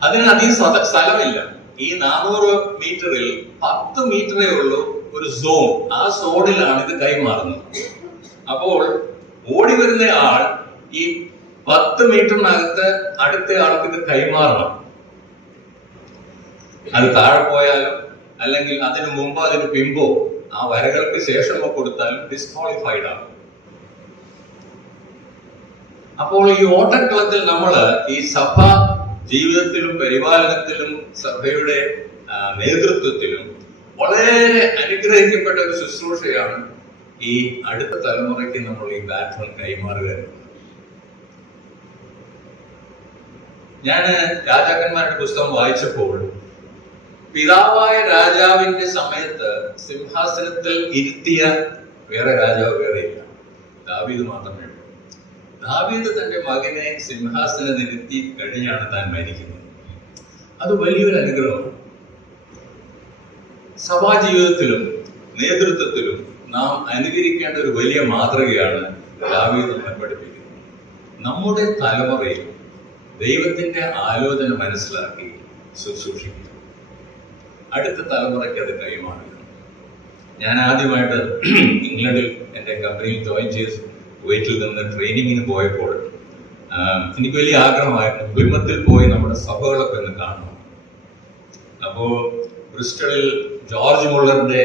അതിന് അധികം സ്ഥലമില്ല. ഈ 400 മീറ്ററിൽ 10 മീറ്ററേ ഉള്ളൂ ഒരു സോൺ. ആ സോണിലാണ് ഇത് കൈമാറുന്നത്. അപ്പോൾ ഓടി വരുന്ന ആൾ ഈ 10 മീറ്ററിനകത്ത് അടുത്ത ആൾക്ക് ഇത് കൈമാറണം. അത് താഴെ പോയാലും അല്ലെങ്കിൽ അതിനു മുമ്പോ അതിന് പിമ്പോ ആ വരകൾക്ക് ശേഷമോ കൊടുത്താലും ഡിസ്ക്വാളിഫൈഡ് ആണ്. അപ്പോൾ ഈ ഓട്ടക്കളത്തിൽ നമ്മള് ഈ സഭ ജീവിതത്തിലും പരിപാലനത്തിലും സഭയുടെ നേതൃത്വത്തിലും വളരെ അനുഗ്രഹിക്കപ്പെട്ട ഒരു ശുശ്രൂഷയാണ് ഈ അടുത്ത തലമുറയ്ക്ക് നമ്മൾ ഈ ബാറ്റൺ കൈമാറുക. ഞാൻ രാജാക്കന്മാരുടെ പുസ്തകം വായിച്ചപ്പോൾ പിതാവായ രാജാവിന്റെ സമയത്ത് സിംഹാസനത്തിൽ ഇരുത്തിയ വേറെ രാജാവ് വേറെയില്ല, ദാവീദ് മാത്രമേ ഉള്ളൂ. ദാവീദ് തന്റെ മകനെ സിംഹാസനം ഇരുത്തി കഴിഞ്ഞാണ് താൻ മരിക്കുന്നത്. അത് വലിയൊരു അനുഗ്രഹമാണ്. സഭാ ജീവിതത്തിലും നേതൃത്വത്തിലും നാം അനുകരിക്കേണ്ട ഒരു വലിയ മാതൃകയാണ് ദാവീദ് നമ്മെ പഠിപ്പിക്കുന്നത്. നമ്മുടെ തലമുറയിൽ ദൈവത്തിന്റെ ആലോചന മനസ്സിലാക്കി ശുശ്രൂഷിക്കുക, അടുത്ത തലമുറയ്ക്ക് അത് കൈമാറുക. ഞാൻ ആദ്യമായിട്ട് ഇംഗ്ലണ്ടിൽ എൻ്റെ കമ്പനിയിൽ ജോയിൻ ചെയ്ത് കുവൈറ്റിൽ നിന്ന് ട്രെയിനിങ്ങിന് പോയപ്പോൾ എനിക്ക് വലിയ ആഗ്രഹമായിരുന്നു പ്ലിമത്തിൽ പോയി നമ്മുടെ സഭകളൊക്കെ ഒന്ന് കാണണം. അപ്പോൾ ബ്രിസ്റ്റളിൽ ജോർജ് മുള്ളറിന്റെ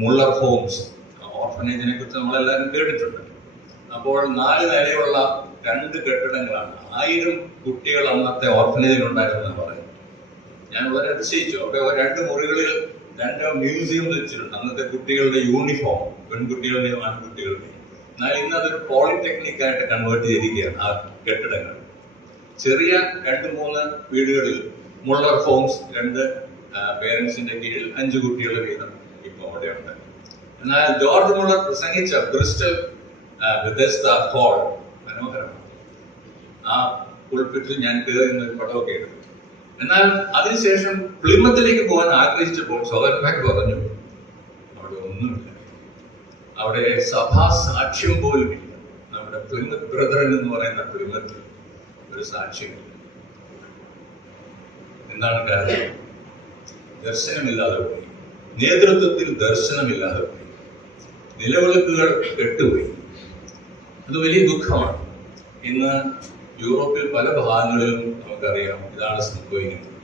മുള്ളർ ഹോംസ് ഓർഫനേജിനെ കുറിച്ച് നമ്മളെല്ലാവരും കേട്ടിട്ടുണ്ട്. അപ്പോൾ 4 നിലയുള്ള 2 കെട്ടിടങ്ങളാണ്. 1000 കുട്ടികൾ അന്നത്തെ ഓർഫനേജിൽ ഉണ്ടായിരുന്നെന്ന് പറയുന്നത്. ഞാൻ വളരെ അതിശയിച്ചു. അവിടെ 2 മുറികളിൽ 2 മ്യൂസിയം വെച്ചിട്ടുണ്ട്. അന്നത്തെ കുട്ടികളുടെ യൂണിഫോം, പെൺകുട്ടികളുടെയും ആൺകുട്ടികളുടെയും. എന്നാൽ ഇന്ന് അതൊരു പോളിടെക്നിക് ആയിട്ട് കൺവേർട്ട് ചെയ്തിരിക്കുകയാണ് ആ കെട്ടിടങ്ങൾ. ചെറിയ 2-3 വീടുകളിൽ മുള്ളർ ഹോംസ് 2 പേരൻസിന്റെ കീഴിൽ 5 കുട്ടികൾ വീതം ഇപ്പോൾ അവിടെ ഉണ്ട്. എന്നാൽ ജോർജ് മുള്ളർ പ്രസംഗിച്ച ബ്രിസ്റ്റൽ ബെഥെസ്ദ ഹാൾ മനോഹരമാണ്. ആ പുൾപിറ്റിൽ ഞാൻ കയറി ഒരു പടമൊക്കെ എടുത്തു. എന്നാൽ അതിനുശേഷം പ്ലിമത്തിലേക്ക് പോകാൻ ആഗ്രഹിച്ചപ്പോൾ സഹോദരന്മാർ പറഞ്ഞു അവിടെ ഒന്നുമില്ല, അവിടെ സഭാ സാക്ഷ്യം പോലും ഇല്ല. നമ്മുടെ പ്ലിമത്ത് ബ്രദറൻ എന്ന് പറയുന്ന പ്ലിമത്തിൽ ഒരു സാക്ഷ്യമില്ല. എന്താണ് കാര്യം? ദർശനമില്ലാതെ പോയി, നേതൃത്വത്തിൽ ദർശനമില്ലാതെ പോയി, നിലവിളക്കുകൾ കെട്ടുപോയി. അത് വലിയ ദുഃഖമാണ്. ഇന്ന് യൂറോപ്പിൽ പല ഭാഗങ്ങളിലും നമുക്കറിയാം ഇതാണ് സംഭവിക്കുന്നത്.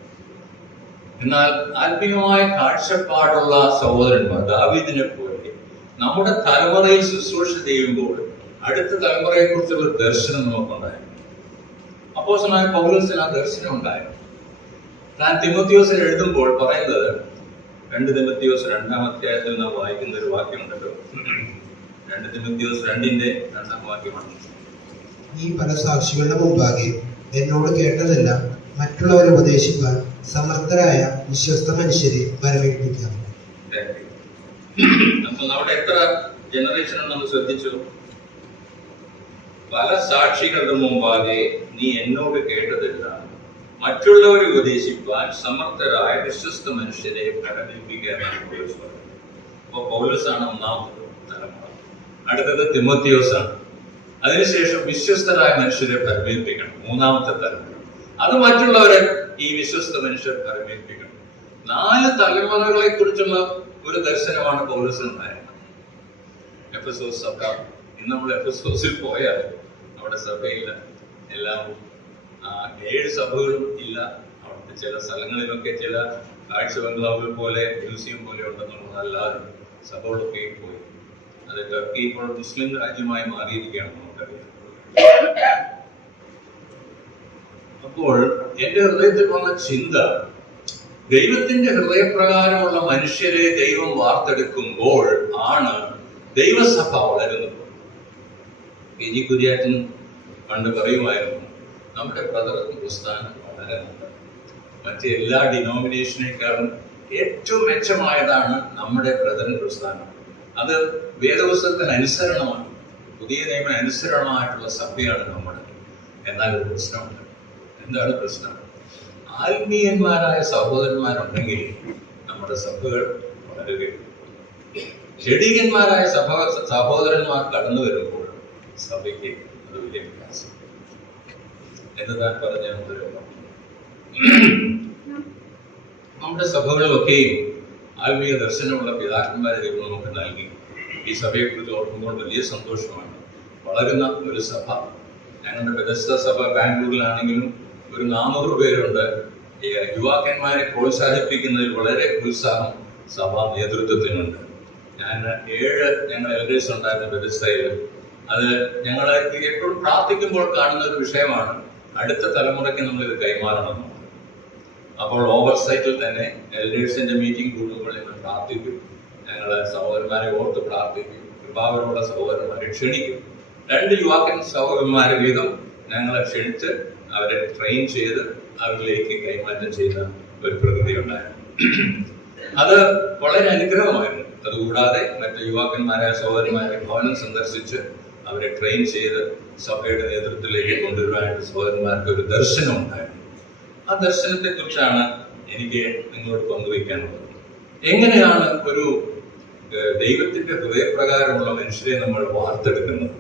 എന്നാൽ ആത്മീയമായ കാഴ്ചപ്പാടുള്ള സഹോദരന്മാർ ദാവീദിനെ പോലെ നമ്മുടെ തലമുറയിൽ ശുശ്രൂഷ ചെയ്യുമ്പോൾ അടുത്ത തലമുറയെ കുറിച്ചുള്ള ദർശനം നമുക്കുണ്ടായിരുന്നു. അപ്പോസ്തലനായ പൗലോസിന് ആ ദർശനം ഉണ്ടായിരുന്നു. താൻ തിമോത്തിയോസിന് എഴുതുമ്പോൾ പറയുന്നത് 2 തിമോത്തിയോസ് 2-ാം അധ്യായത്തിൽ നാം വായിക്കുന്ന ഒരു വാക്യമുണ്ടല്ലോ. 2 തിമോത്തിയോസ് 2-ന്റെ 2-ാം വാക്യമാണ്. ഈ പല സാക്ഷികളുടെ മുമ്പാകെ എന്നോട് കേട്ടതെല്ലാം മറ്റുള്ളവരെ ഉപദേശിക്കാൻ സമർത്ഥരായ വിശ്വസ്ത മനുഷ്യരെ വരവേൽപ്പിക്കാം. അപ്പോൾ അവിടെ എത്ര ജനറേഷൻ നമ്മൾ ശ്രദ്ധിച്ചു? പല സാക്ഷികളുടെ മുമ്പാകെ നീ എന്നോട് കേട്ടതെല്ലാം മറ്റുള്ളവരെ ഉപദേശിക്കാൻ സമർത്ഥരായ വിശ്വസ്ത മനുഷ്യരെ വരവേൽപ്പിക്കാനാണ് പൗലോസ് പറയുന്നത്. അപ്പോൾ പൗലോസാണ് 1-ാമത്തെ തലമുറ. അടുത്തത് തിമോത്തിയോസാണ്. അതിനുശേഷം വിശ്വസ്തരായ മനുഷ്യരെ പരിമേൽപ്പിക്കണം, 3-ാമത്തെ തലമുറ. അത് മറ്റുള്ളവരെ ഈ വിശ്വസ്ത മനുഷ്യർ പരിമേൽപ്പിക്കണം. 4 തലമുറകളെ കുറിച്ചുള്ള ഒരു ദർശനമാണ് പൗലോസിനുണ്ടായത്. എഫെസോസ് സഭ. ഇന്ന് നമ്മൾ എഫെസോസിൽ പോയാൽ അവിടെ സഭയില്ല, എല്ലാം 7 സഭകളും ഇല്ല. അവിടുത്തെ ചില സ്ഥലങ്ങളിലൊക്കെ ചില കാഴ്ച ബംഗ്ലാവുകൾ പോലെ മ്യൂസിയം പോലെ ഉണ്ടെന്നുള്ളതല്ലാതെ സഭകളൊക്കെ പോയി. അത് ടർക്കി ഇപ്പോൾ മുസ്ലിം രാജ്യമായി മാറിയിരിക്കുകയാണ് നമുക്കറിയാം. അപ്പോൾ എൻ്റെ ഹൃദയത്തിൽ വന്ന ചിന്ത, ദൈവത്തിന്റെ ഹൃദയപ്രകാരമുള്ള മനുഷ്യരെ ദൈവം വാർത്തെടുക്കുമ്പോൾ ആണ് ദൈവസഭ വളരുന്നത്. പി ജി കുര്യാച്ചൻ പണ്ട് പറയുമായിരുന്നു, നമ്മുടെ ബ്രദർ പ്രസ്ഥാനം വളരെ നല്ലത്, മറ്റെല്ലാ ഡിനോമിനേഷനേക്കാളും ഏറ്റവും മെച്ചമായതാണ് നമ്മുടെ ബ്രദർ പ്രസ്ഥാനം. അത് വേദപുസ്തകത്തിന് അനുസരണമാണ്, പുതിയ നിയമ അനുസരണമായിട്ടുള്ള സഭയാണ് നമ്മുടെ. എന്നാൽ ഒരു പ്രശ്നമുണ്ട്. എന്താണ് പ്രശ്നം? ആത്മീയന്മാരായ സഹോദരന്മാരുണ്ടെങ്കിൽ നമ്മുടെ സഭകൾ വളരുകയും ജഡീകന്മാരായ സഹോദരന്മാർ കടന്നു വരുമ്പോൾ സഭയ്ക്ക് അത് വലിയ വ്യത്യാസം എന്ന് താൻ പറഞ്ഞ നമ്മുടെ സഭകളിലൊക്കെയും ആത്മീയ ദർശനമുള്ള പിതാക്കന്മാരെ ദൈവം നമുക്ക് നൽകി. ഈ സഭയെക്കുറിച്ച് ഓർക്കുമ്പോൾ വലിയ സന്തോഷമാണ്. വളരുന്ന ഒരു സഭ. ഞങ്ങളുടെ ബെഥസ്ദ സഭ ബാംഗ്ലൂരിലാണെങ്കിലും ഒരു 400 പേരുണ്ട്. യുവാക്കന്മാരെ പ്രോത്സാഹിപ്പിക്കുന്നതിൽ വളരെ ഉത്സാഹം സഭാ നേതൃത്വത്തിനുണ്ട്. ഞങ്ങൾ എൽഡേഴ്സ് ഉണ്ടായിരുന്ന ബെഥസ്ദയിൽ. അത് ഞങ്ങൾ എപ്പോഴും പ്രാർത്ഥിക്കുമ്പോൾ കാണുന്ന ഒരു വിഷയമാണ്, അടുത്ത തലമുറയ്ക്ക് നമ്മളിത് കൈമാറണം. അപ്പോൾ ഓവർസൈറ്റിൽ തന്നെ എൽഡേഴ്സിന്റെ മീറ്റിംഗ് കൂടുമ്പോൾ ഞങ്ങൾ പ്രാർത്ഥിക്കും. ഞങ്ങൾ സഹോദരന്മാരെ ഓർത്ത് പ്രാർത്ഥിക്കും. കൃപാവരമുള്ള സഹോദരന്മാരെ ക്ഷണിക്കും. 2 യുവാക്കൻ സഹോദരന്മാരെ വീതം ഞങ്ങളെ ക്ഷണിച്ച് അവരെ ട്രെയിൻ ചെയ്ത് അവരിലേക്ക് കൈമാറ്റം ചെയ്യുന്ന ഒരു പ്രകൃതി ഉണ്ടായിരുന്നു. അത് വളരെ അനുഗ്രഹമായിരുന്നു. അതുകൂടാതെ മറ്റ് യുവാക്കന്മാരായ സഹോദരന്മാരെ ഭവനം സന്ദർശിച്ച് അവരെ ട്രെയിൻ ചെയ്ത് സഭയുടെ നേതൃത്വത്തിലേക്ക് കൊണ്ടുവരുവാനായിട്ട് സഹോദരന്മാർക്ക് ഒരു ദർശനം ഉണ്ടായിരുന്നു. ആ ദർശനത്തെ കുറിച്ചാണ് എനിക്ക് നിങ്ങളോട് പങ്കുവയ്ക്കാനുള്ളത്. എങ്ങനെയാണ് ഒരു ദൈവത്തിന്റെ ഹൃദയപ്രകാരമുള്ള മനുഷ്യരെ നമ്മൾ വാർത്തെടുക്കുന്നത്?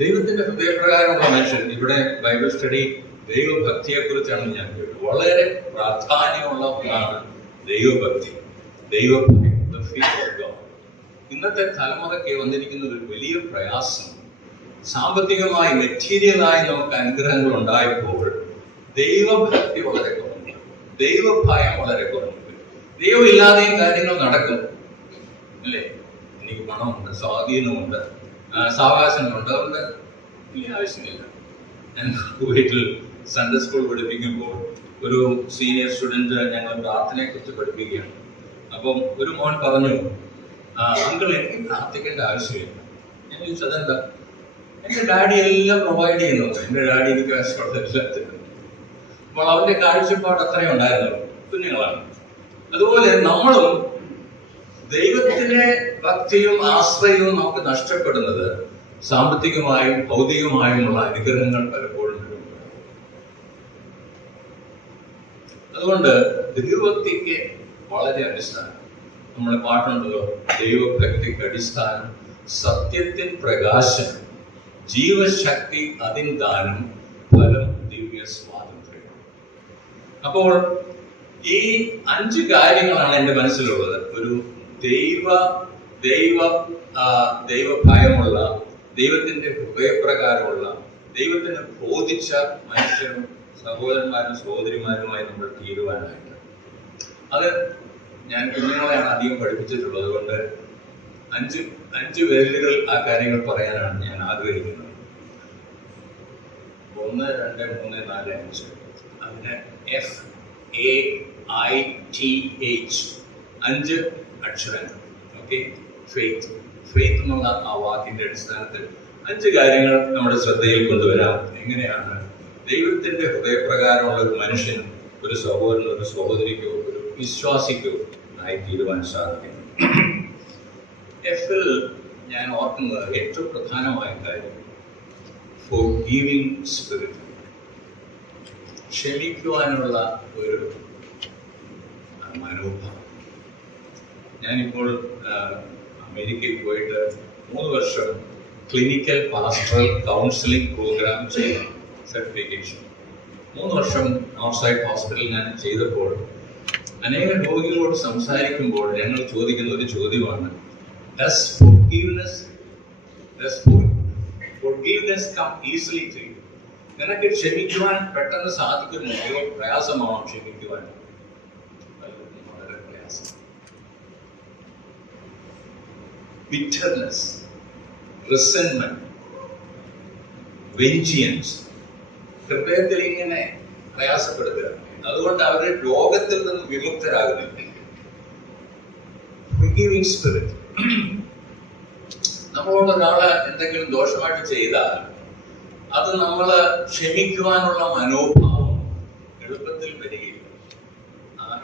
ദൈവത്തിന്റെ ഹൃദയപ്രകാരമുള്ള മനുഷ്യൻ, ഇവിടെ ബൈബിൾ സ്റ്റഡി ദൈവഭക്തിയെ കുറിച്ചാണ് ഞാൻ കേട്ടത്. വളരെ പ്രാധാന്യമുള്ള ഒന്നാണ് ദൈവഭക്തി, ദൈവഭയം. ഇന്നത്തെ തലമുറയ്ക്ക് വന്നിരിക്കുന്ന ഒരു വലിയ പ്രയാസം, സാമ്പത്തികമായി മെറ്റീരിയലായി നമുക്ക് അനുഗ്രഹങ്ങൾ ഉണ്ടായപ്പോൾ ദൈവഭക്തി വളരെ കുറഞ്ഞു, ദൈവഭയം വളരെ കുറഞ്ഞു. ദൈവമില്ലാതെയും കാര്യങ്ങൾ നടക്കും അല്ലേ? എനിക്ക് പണമുണ്ട്, സ്വാധീനമുണ്ട്, സാവകാശങ്ങളുണ്ട്, അതുകൊണ്ട് വലിയ ആവശ്യമില്ല. ഞാൻ വീട്ടിൽ സൺഡേ സ്കൂൾ പഠിപ്പിക്കുമ്പോൾ ഒരു സീനിയർ സ്റ്റുഡൻറ് ഞങ്ങൾ പ്രാർത്ഥനയെക്കുറിച്ച് പഠിപ്പിക്കുകയാണ്. അപ്പം ഒരു മോൻ പറഞ്ഞു, അങ്കിൾ എനിക്ക് പ്രാർത്ഥിക്കേണ്ട ആവശ്യമില്ല. ഞാൻ ചോദിച്ചു അതെന്താ? എൻ്റെ ഡാഡി എല്ലാം പ്രൊവൈഡ് ചെയ്യുന്നുണ്ട്, എൻ്റെ ഡാഡി എനിക്ക് ആവശ്യമുള്ളതെല്ലാം തരുന്നു. അപ്പോൾ അവന്റെ കാഴ്ചപ്പാട് അത്രയും ഉണ്ടായിരുന്നു. കുഞ്ഞുങ്ങളാണ്. അതുപോലെ നമ്മളും ദൈവത്തിന്റെ ഭക്തിയും ആശ്രയവും നമുക്ക് നഷ്ടപ്പെടുന്നത് സാമ്പത്തികമായും ഭൗതികമായുമുള്ള അനുഗ്രഹങ്ങൾ പലപ്പോഴും വരും. അതുകൊണ്ട് ദൈവഭക്തിക്ക് വളരെ അടിസ്ഥാനം. നമ്മുടെ പാട്ടുണ്ടല്ലോ, ദൈവഭക്തിക്ക് അടിസ്ഥാനം സത്യത്തിൻ പ്രകാശം, ജീവശക്തി അതിൻ ദാനം, ഫലം ദിവ്യ സ്വാതന്ത്ര്യം. അപ്പോൾ ഈ 5 കാര്യങ്ങളാണ് എൻ്റെ മനസ്സിലുള്ളത്. ഒരു ദൈവഭയമുള്ള, ദൈവത്തിന്റെ ഹൃദയപ്രകാരമുള്ള, ദൈവത്തിന് ബോധിച്ച മനുഷ്യരും സഹോദരന്മാരും സഹോദരിമാരുമായി നമ്മൾ തീരുവാനായിട്ട്. അത് ഞാൻ കുഞ്ഞുങ്ങളെയാണ് അധികം പഠിപ്പിച്ചിട്ടുള്ളത്. അതുകൊണ്ട് 5 പേരുകൾ ആ കാര്യങ്ങൾ പറയാനാണ് ഞാൻ ആഗ്രഹിക്കുന്നത്. 1, 2, 3, 4, 5. അതിന് FAITH 5 അക്ഷരങ്ങൾ. Okay, faith. ഫെയ്ത്ത് എന്നുള്ള ആ വാക്കിന്റെ അടിസ്ഥാനത്തിൽ 5 കാര്യങ്ങൾ നമ്മുടെ ശ്രദ്ധയിൽ കൊണ്ടുവരാം. എങ്ങനെയാണ് ദൈവത്തിന്റെ ഹൃദയപ്രകാരമുള്ള ഒരു മനുഷ്യൻ, ഒരു സഹോദരനോ ഒരു സഹോദരിക്കോ ഒരു വിശ്വാസിക്കോ ആയി തീരുവാൻ സാധിക്കുന്നു. എഫിൽ ഞാൻ ഓർക്കുന്നത് ഏറ്റവും പ്രധാനമായ കാര്യം ഫോർഗീവിംഗ് സ്പിരിറ്റ്, ക്ഷമിക്കുവാനുള്ള ഒരു മനോഭാവം. ഞാനിപ്പോൾ അമേരിക്കയിൽ പോയിട്ട് 3 വർഷം ക്ലിനിക്കൽ പാസ്റ്ററൽ കൗൺസിലിംഗ് പ്രോഗ്രാം ചെയ്തു, സർട്ടിഫിക്കേഷൻ. 3 വർഷം ഔട്ട്സൈഡ് ഹോസ്പിറ്റലിൽ ഞാൻ ചെയ്തപ്പോൾ അനേക രോഗികളോട് സംസാരിക്കുമ്പോൾ ഞങ്ങൾ ചോദിക്കുന്ന ഒരു ചോദ്യമാണ്, Does forgiveness come easily to you? നിനക്ക് ക്ഷമിക്കുവാൻ പെട്ടെന്ന് സാധിക്കുന്നുണ്ടോ? പ്രയാസമാണോ ക്ഷമിക്കുവാൻ? വളരെ പ്രയാസം. Bitterness, resentment, vengeance, ഹൃദയത്തിൽ ഇങ്ങനെ പ്രയാസപ്പെടുക. അതുകൊണ്ട് അവരുടെ രോഗത്തിൽ നിന്ന് വിമുക്തരാകുന്നില്ല. Forgiving spirit. നമ്മളോട് ഒരാള് എന്തെങ്കിലും ദോഷമായിട്ട് ചെയ്താൽ അത് നമ്മൾ ക്ഷമിക്കുവാനുള്ള മനോഭാവം എളുപ്പത്തിൽ വരികയില്ല.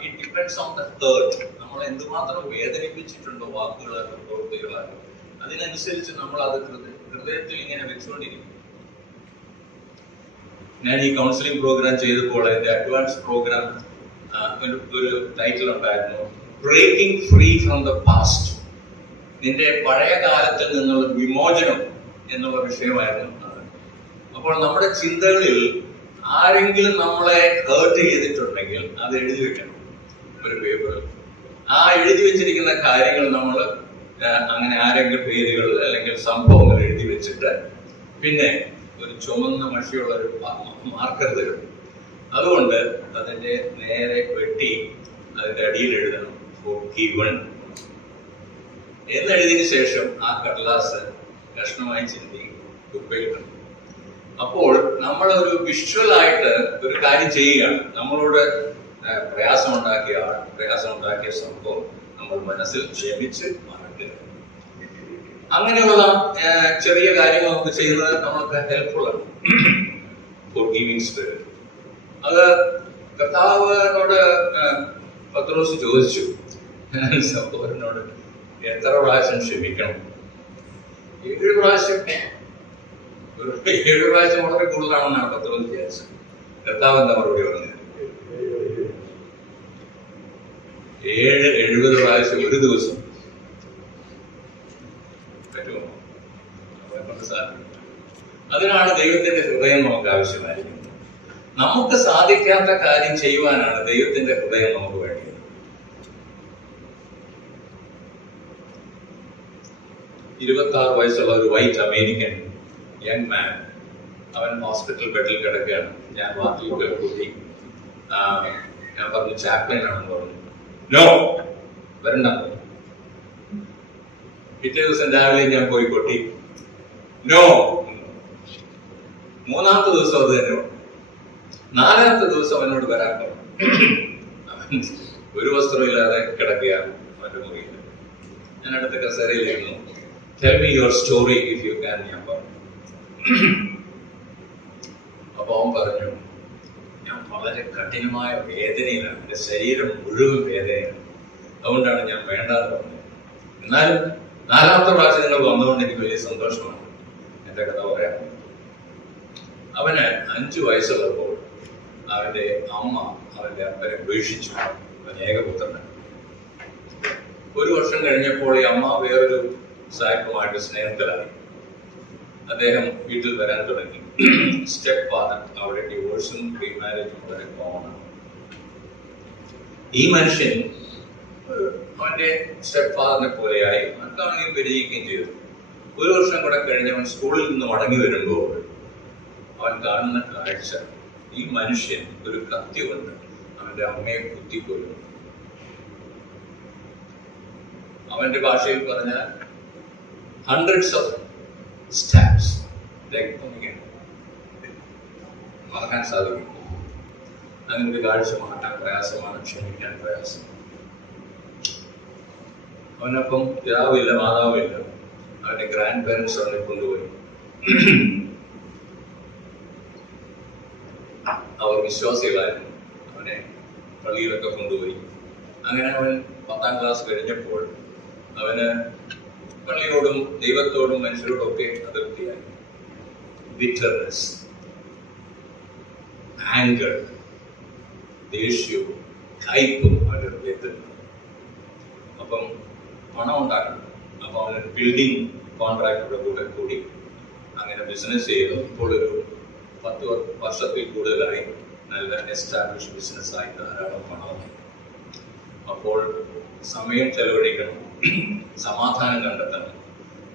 It depends on the heart. നമ്മൾ എന്തുമാത്രം വേദനിപ്പിച്ചിട്ടുണ്ടോ വാക്കുകളാലും പ്രവൃത്തികളാലും, അതിനനുസരിച്ച് നമ്മൾ അത് ഹൃദയത്തിൽ ഇങ്ങനെ വെച്ചുകൊണ്ടിരിക്കും. ഞാൻ ഈ കൗൺസിലിംഗ് പ്രോഗ്രാം ചെയ്തപ്പോൾ എന്റെ അഡ്വാൻസ് പ്രോഗ്രാം ഒരു ടൈറ്റിൽ ഉണ്ടായിരുന്നു, breaking free from the past. നിന്റെ പഴയ കാലത്തിൽ നിന്നുള്ള വിമോചനം എന്നുള്ള വിഷയമായിരുന്നു അത്. അപ്പോൾ നമ്മുടെ ചിന്തകളിൽ ആരെങ്കിലും നമ്മളെ ഹേർട്ട് ചെയ്തിട്ടുണ്ടെങ്കിൽ അത് എഴുതി വെക്കണം ഒരു പേപ്പറിൽ. ആ എഴുതി വെച്ചിരിക്കുന്ന കാര്യങ്ങൾ നമ്മൾ അങ്ങനെ ആരെങ്കിലും പേരുകൾ അല്ലെങ്കിൽ സംഭവങ്ങൾ എഴുതി വെച്ചിട്ട് പിന്നെ ഒരു ചുമന്ന മഷിയുള്ള ഒരു മാർക്കർ തരും. അതുകൊണ്ട് അതിന്റെ നേരെ വെട്ടി അതിന്റെ അടിയിൽ എഴുതണം forgiven എന്നെഴുതിയതിനു ശേഷം ആ കടലാസ് കഷ്ണമായി ചിന്തി കുപ്പയിടണം. അപ്പോൾ നമ്മൾ ഒരു വിഷ്വലായിട്ട് ഒരു കാര്യം ചെയ്യുകയാണ്. നമ്മളോട് പ്രയാസമുണ്ടാക്കിയ ആൾ, പ്രയാസമുണ്ടാക്കിയ സംഭവം നമ്മൾ മനസ്സിൽ ക്ഷമിച്ച് മറക്കുക. അങ്ങനെയുള്ള ചെറിയ കാര്യങ്ങൾ നമുക്ക് ചെയ്യുന്നത് നമുക്ക് ഹെൽപ്ഫുൾ ആണ്. Forgiving spirit. അത് കർത്താവിനോട് പത്രോസ് ചോദിച്ചു, സഹോദരനോട് എത്ര പ്രാവശ്യം ക്ഷമിക്കണം? 7 പ്രാവശ്യം. 7 പ്രാവശ്യം വളരെ കൂടുതലാണെന്നാണ് പത്രോസ് വിചാരിച്ചത്. കർത്താവ് എന്താ മറുപടി പറഞ്ഞത്? 70 പ്രാവശ്യം ഒരു ദിവസം പറ്റുമോ? കൊണ്ട് സാധിക്കും. അതിനാണ് ദൈവത്തിന്റെ ഹൃദയം നമുക്ക് ആവശ്യമായിരിക്കുന്നത്. നമുക്ക് സാധിക്കാത്ത കാര്യം ചെയ്യുവാനാണ് ദൈവത്തിന്റെ ഹൃദയം നമുക്ക് വേണ്ടത്. 26 വയസ്സുള്ള ഒരു വൈറ്റ് അമേരിക്കൻ യങ് മാൻ, അവൻ ഹോസ്പിറ്റൽ ബെഡിൽ കിടക്കുകയാണ്. ഞാൻ വാക്കിൽ കൂട്ടി ഞാൻ പറഞ്ഞു ചാപ്ലിൻ ആണെന്ന് പറഞ്ഞു. നോ, വരണ്ട. പിറ്റേ ദിവസം രാവിലെ ഞാൻ പോയി കൊട്ടി. നോ. 3-ാമത്തെ ദിവസം അത് തന്നെ. 4-ാമത്തെ ദിവസം അവനോട് വരാൻ പറഞ്ഞു. അവൻ ഒരു വസ്ത്രമില്ലാതെ കിടക്കുകയാണ് അവന്റെ മുറിയിൽ. ഞാൻ അടുത്ത കസേരയിലിരുന്നു. Tell me your story if you can, ഞാൻ പറഞ്ഞു. അപ്പൊ അവൻ പറഞ്ഞു, ഞാൻ വളരെ കഠിനമായ വേദനയിലാണ്, എന്റെ ശരീരം മുഴുവൻ വേദനയാണ്, അതുകൊണ്ടാണ് ഞാൻ വേണ്ടാന്ന് പറഞ്ഞത്. എന്നാലും 4-ാമത്തെ പ്രാവശ്യം നിങ്ങൾ വന്നുകൊണ്ട് എനിക്ക് വലിയ സന്തോഷമാണ് എന്റെ കഥ പറയാൻ. അവന് 5 വയസ്സുള്ളപ്പോൾ അവന്റെ അമ്മ അവന്റെ അപ്പനെ ഉപേക്ഷിച്ചു. അവൻ ഏകപുത്രനാണ്. 1 വർഷം കഴിഞ്ഞപ്പോൾ ഈ അമ്മ വേറൊരു സായിപ്പുമായിട്ട് സ്നേഹത്തിലായി. അദ്ദേഹം വീട്ടിൽ വരാൻ തുടങ്ങി. സ്റ്റെപ്പ് ഫാദർ, അവിടെ ഡിവോഴ്സും റീമാരേജും വളരെ കോമൺ ആണ്. ഈ മനുഷ്യൻ അവന്റെ സ്റ്റെപ്പ് ഫാദറിനെ പോലെയായി അവനെ പരിചയിക്കുകയും ചെയ്തു. 1 വർഷം കൂടെ കഴിഞ്ഞവൻ സ്കൂളിൽ നിന്ന് മടങ്ങി വരുമ്പോൾ അവൻ കാണുന്ന കാഴ്ച, ഈ മനുഷ്യൻ ഒരു കത്തി കൊണ്ട് അവന്റെ അമ്മയെ കുത്തിക്കൊല്ലുന്നു. അവന്റെ ഭാഷയിൽ പറഞ്ഞാൽ hundreds of stabs. മറക്കാൻ സാധിക്കും. അങ്ങനെ ഒരു കാഴ്ച മാറ്റാൻ പ്രയാസമാണ്, ക്ഷമിക്കാൻ പ്രയാസം. അവനൊപ്പം പിതാവില്ല, മാതാവില്ല. അവന്റെ ഗ്രാൻഡ് പേരൻസ് അവനെ കൊണ്ടുപോയി. അവർ വിശ്വാസികളായിരുന്നു. അവനെ പള്ളിയിലൊക്കെ കൊണ്ടുപോയി. അങ്ങനെ അവൻ 10-ാം ക്ലാസ് കഴിഞ്ഞപ്പോൾ അവന് പള്ളിയോടും ദൈവത്തോടും മനുഷ്യരോടും ഒക്കെ അതിർത്തിയായി. ബിറ്റർനെസ്, ആങ്കർ, ദേഷ്യവും കയ്പും അവരുടെ ഹൃദയത്തിൽ. അപ്പം പണം ഉണ്ടാക്കണം. അപ്പൊ അവനൊരു ബിൽഡിംഗ് കോൺട്രാക്ടറുടെ കൂടെ കൂടി അങ്ങനെ ബിസിനസ് ചെയ്തു. ഇപ്പോൾ ഒരു 10 വർഷത്തിൽ കൂടുതലായി നല്ല എസ്റ്റാബ്ലിഷ് ബിസിനസ്സായി ധാരാളം പണമായി. അപ്പോൾ സമയം ചെലവഴിക്കണം, സമാധാനം കണ്ടെത്തണം.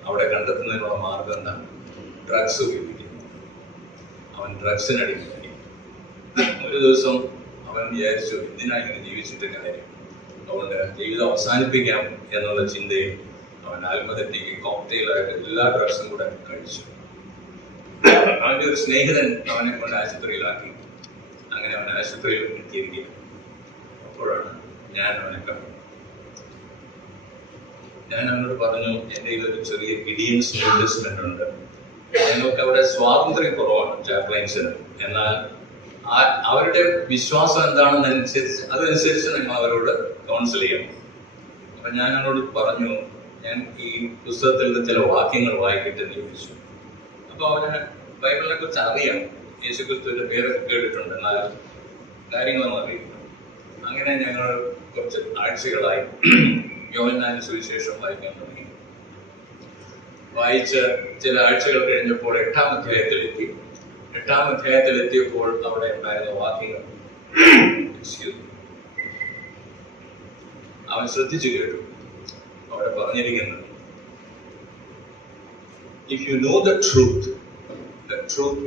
അവിടെ കണ്ടെത്തുന്നതിനുള്ള മാർഗം എന്താണ്? ഡ്രഗ്സ് ഉപയോഗിക്കുന്നു. അവൻ ഡ്രഗ്സിന് അടിമയായി. ഒരു ദിവസം അവൻ വിചാരിച്ചു, എന്തിനായിരുന്നു ജീവിച്ചിട്ട് കാര്യം, അതുകൊണ്ട് ജീവിതം അവസാനിപ്പിക്കാം എന്നുള്ള ചിന്തയിൽ അവൻ ആൽമഹത്യക്ക് കോക്ടെയിലായിട്ട് എല്ലാ ഡ്രഗ്സും കൂടെ കഴിച്ചു. അവൻ്റെ ഒരു സ്നേഹിതൻ അവനെ കൊണ്ട് ആശുപത്രിയിലാക്കി. അങ്ങനെ അവൻ ആശുപത്രിയിൽ എത്തിയിരിക്കുക. അപ്പോഴാണ് ഞാൻ അവനെ കണ്ടു. ഞാൻ അവനോട് പറഞ്ഞു, എൻ്റെ കയ്യിലൊരു ചെറിയ കിഡിയൻസ് ഇൻവെസ്റ്റ്മെന്റ് ഉണ്ട്. ഞങ്ങൾക്ക് അവിടെ സ്വാതന്ത്ര്യം കുറവാണ് ചാപ്ലൈൻസിന്. എന്നാൽ അവരുടെ വിശ്വാസം എന്താണെന്നനുസരിച്ച് അതനുസരിച്ച് നിങ്ങൾ അവരോട് കൗൺസിൽ ചെയ്യണം. അപ്പൊ ഞാൻ അവനോട് പറഞ്ഞു, ഞാൻ ഈ പുസ്തകത്തിൽ ചില വാക്യങ്ങൾ വായിക്കട്ടെ എന്ന് ചോദിച്ചു. അപ്പൊ അവന് ബൈബിളിനെ കുറിച്ച് അറിയാം, യേശുക്രിസ്തുവിന്റെ പേരൊക്കെ കേട്ടിട്ടുണ്ട്, എന്നാൽ കാര്യങ്ങളൊന്നും അറിയില്ല. അങ്ങനെ ഞങ്ങൾ കുറച്ച് ആഴ്ചകളായി യോഹന്നാന്റെ സുവിശേഷം വായിക്കാൻ തുടങ്ങി. വായിച്ച് ചില ആഴ്ചകൾ കഴിഞ്ഞപ്പോൾ 8-ാം അധ്യായത്തിലെത്തി. 8-ാം അധ്യായത്തിലെത്തിയപ്പോൾ അവിടെ ഉണ്ടായിരുന്ന വാക്യങ്ങൾ അവൻ ശ്രദ്ധിച്ചു കേട്ടു. അവിടെ പറഞ്ഞിരിക്കുന്നത്, if you know the truth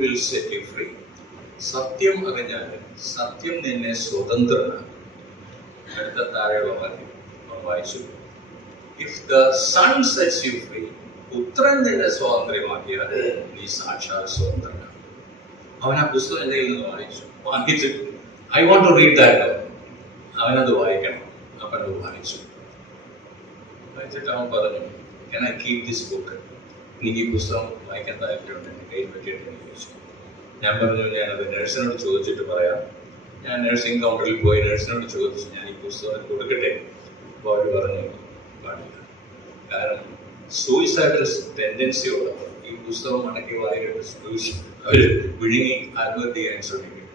will set you free. സത്യം അറിഞ്ഞാൽ സത്യം നിന്നെ സ്വതന്ത്രനാണ്. അടുത്ത താഴെയുള്ള വാക്യം വായിച്ചു, if the son sets you free, പുത്രൻ നിന്നെ സ്വാതന്ത്ര്യമാക്കിയാൽ നീ സാക്ഷാൽ സ്വതന്ത്രനാണ്. അവൻ ആ പുസ്തകം എൻ്റെ കയ്യിൽ നിന്ന് വായിച്ചിട്ട് I want to read that. അവനത് വായിക്കണം. അപ്പം അത് വായിച്ചിട്ട് അവൻ പറഞ്ഞു, can I keep this book? എനിക്ക് ഈ പുസ്തകം വായിക്കാൻ താല്പര്യമുണ്ട്, എൻ്റെ കയ്യിൽ പറ്റിയിട്ട് എന്ന് ചോദിച്ചു. ഞാൻ പറഞ്ഞു, ഞാനത് നഴ്സിനോട് ചോദിച്ചിട്ട് പറയാം. ഞാൻ നഴ്സിംഗ് കൗണ്ടറിൽ പോയി നഴ്സിനോട് ചോദിച്ചു, ഞാൻ ഈ പുസ്തകം കൊടുക്കട്ടെ? അപ്പോൾ അവർ പറഞ്ഞു, പാടില്ല. കാരണം സൂയിസൈഡൽ ടെൻഡൻസി ഉള്ളവർ ഈ പുസ്തകം മടക്കി വായിച്ചിട്ട് അവർ വിഴുങ്ങി ആത്മഹത്യ ചെയ്യാൻ ശ്രമിക്കും.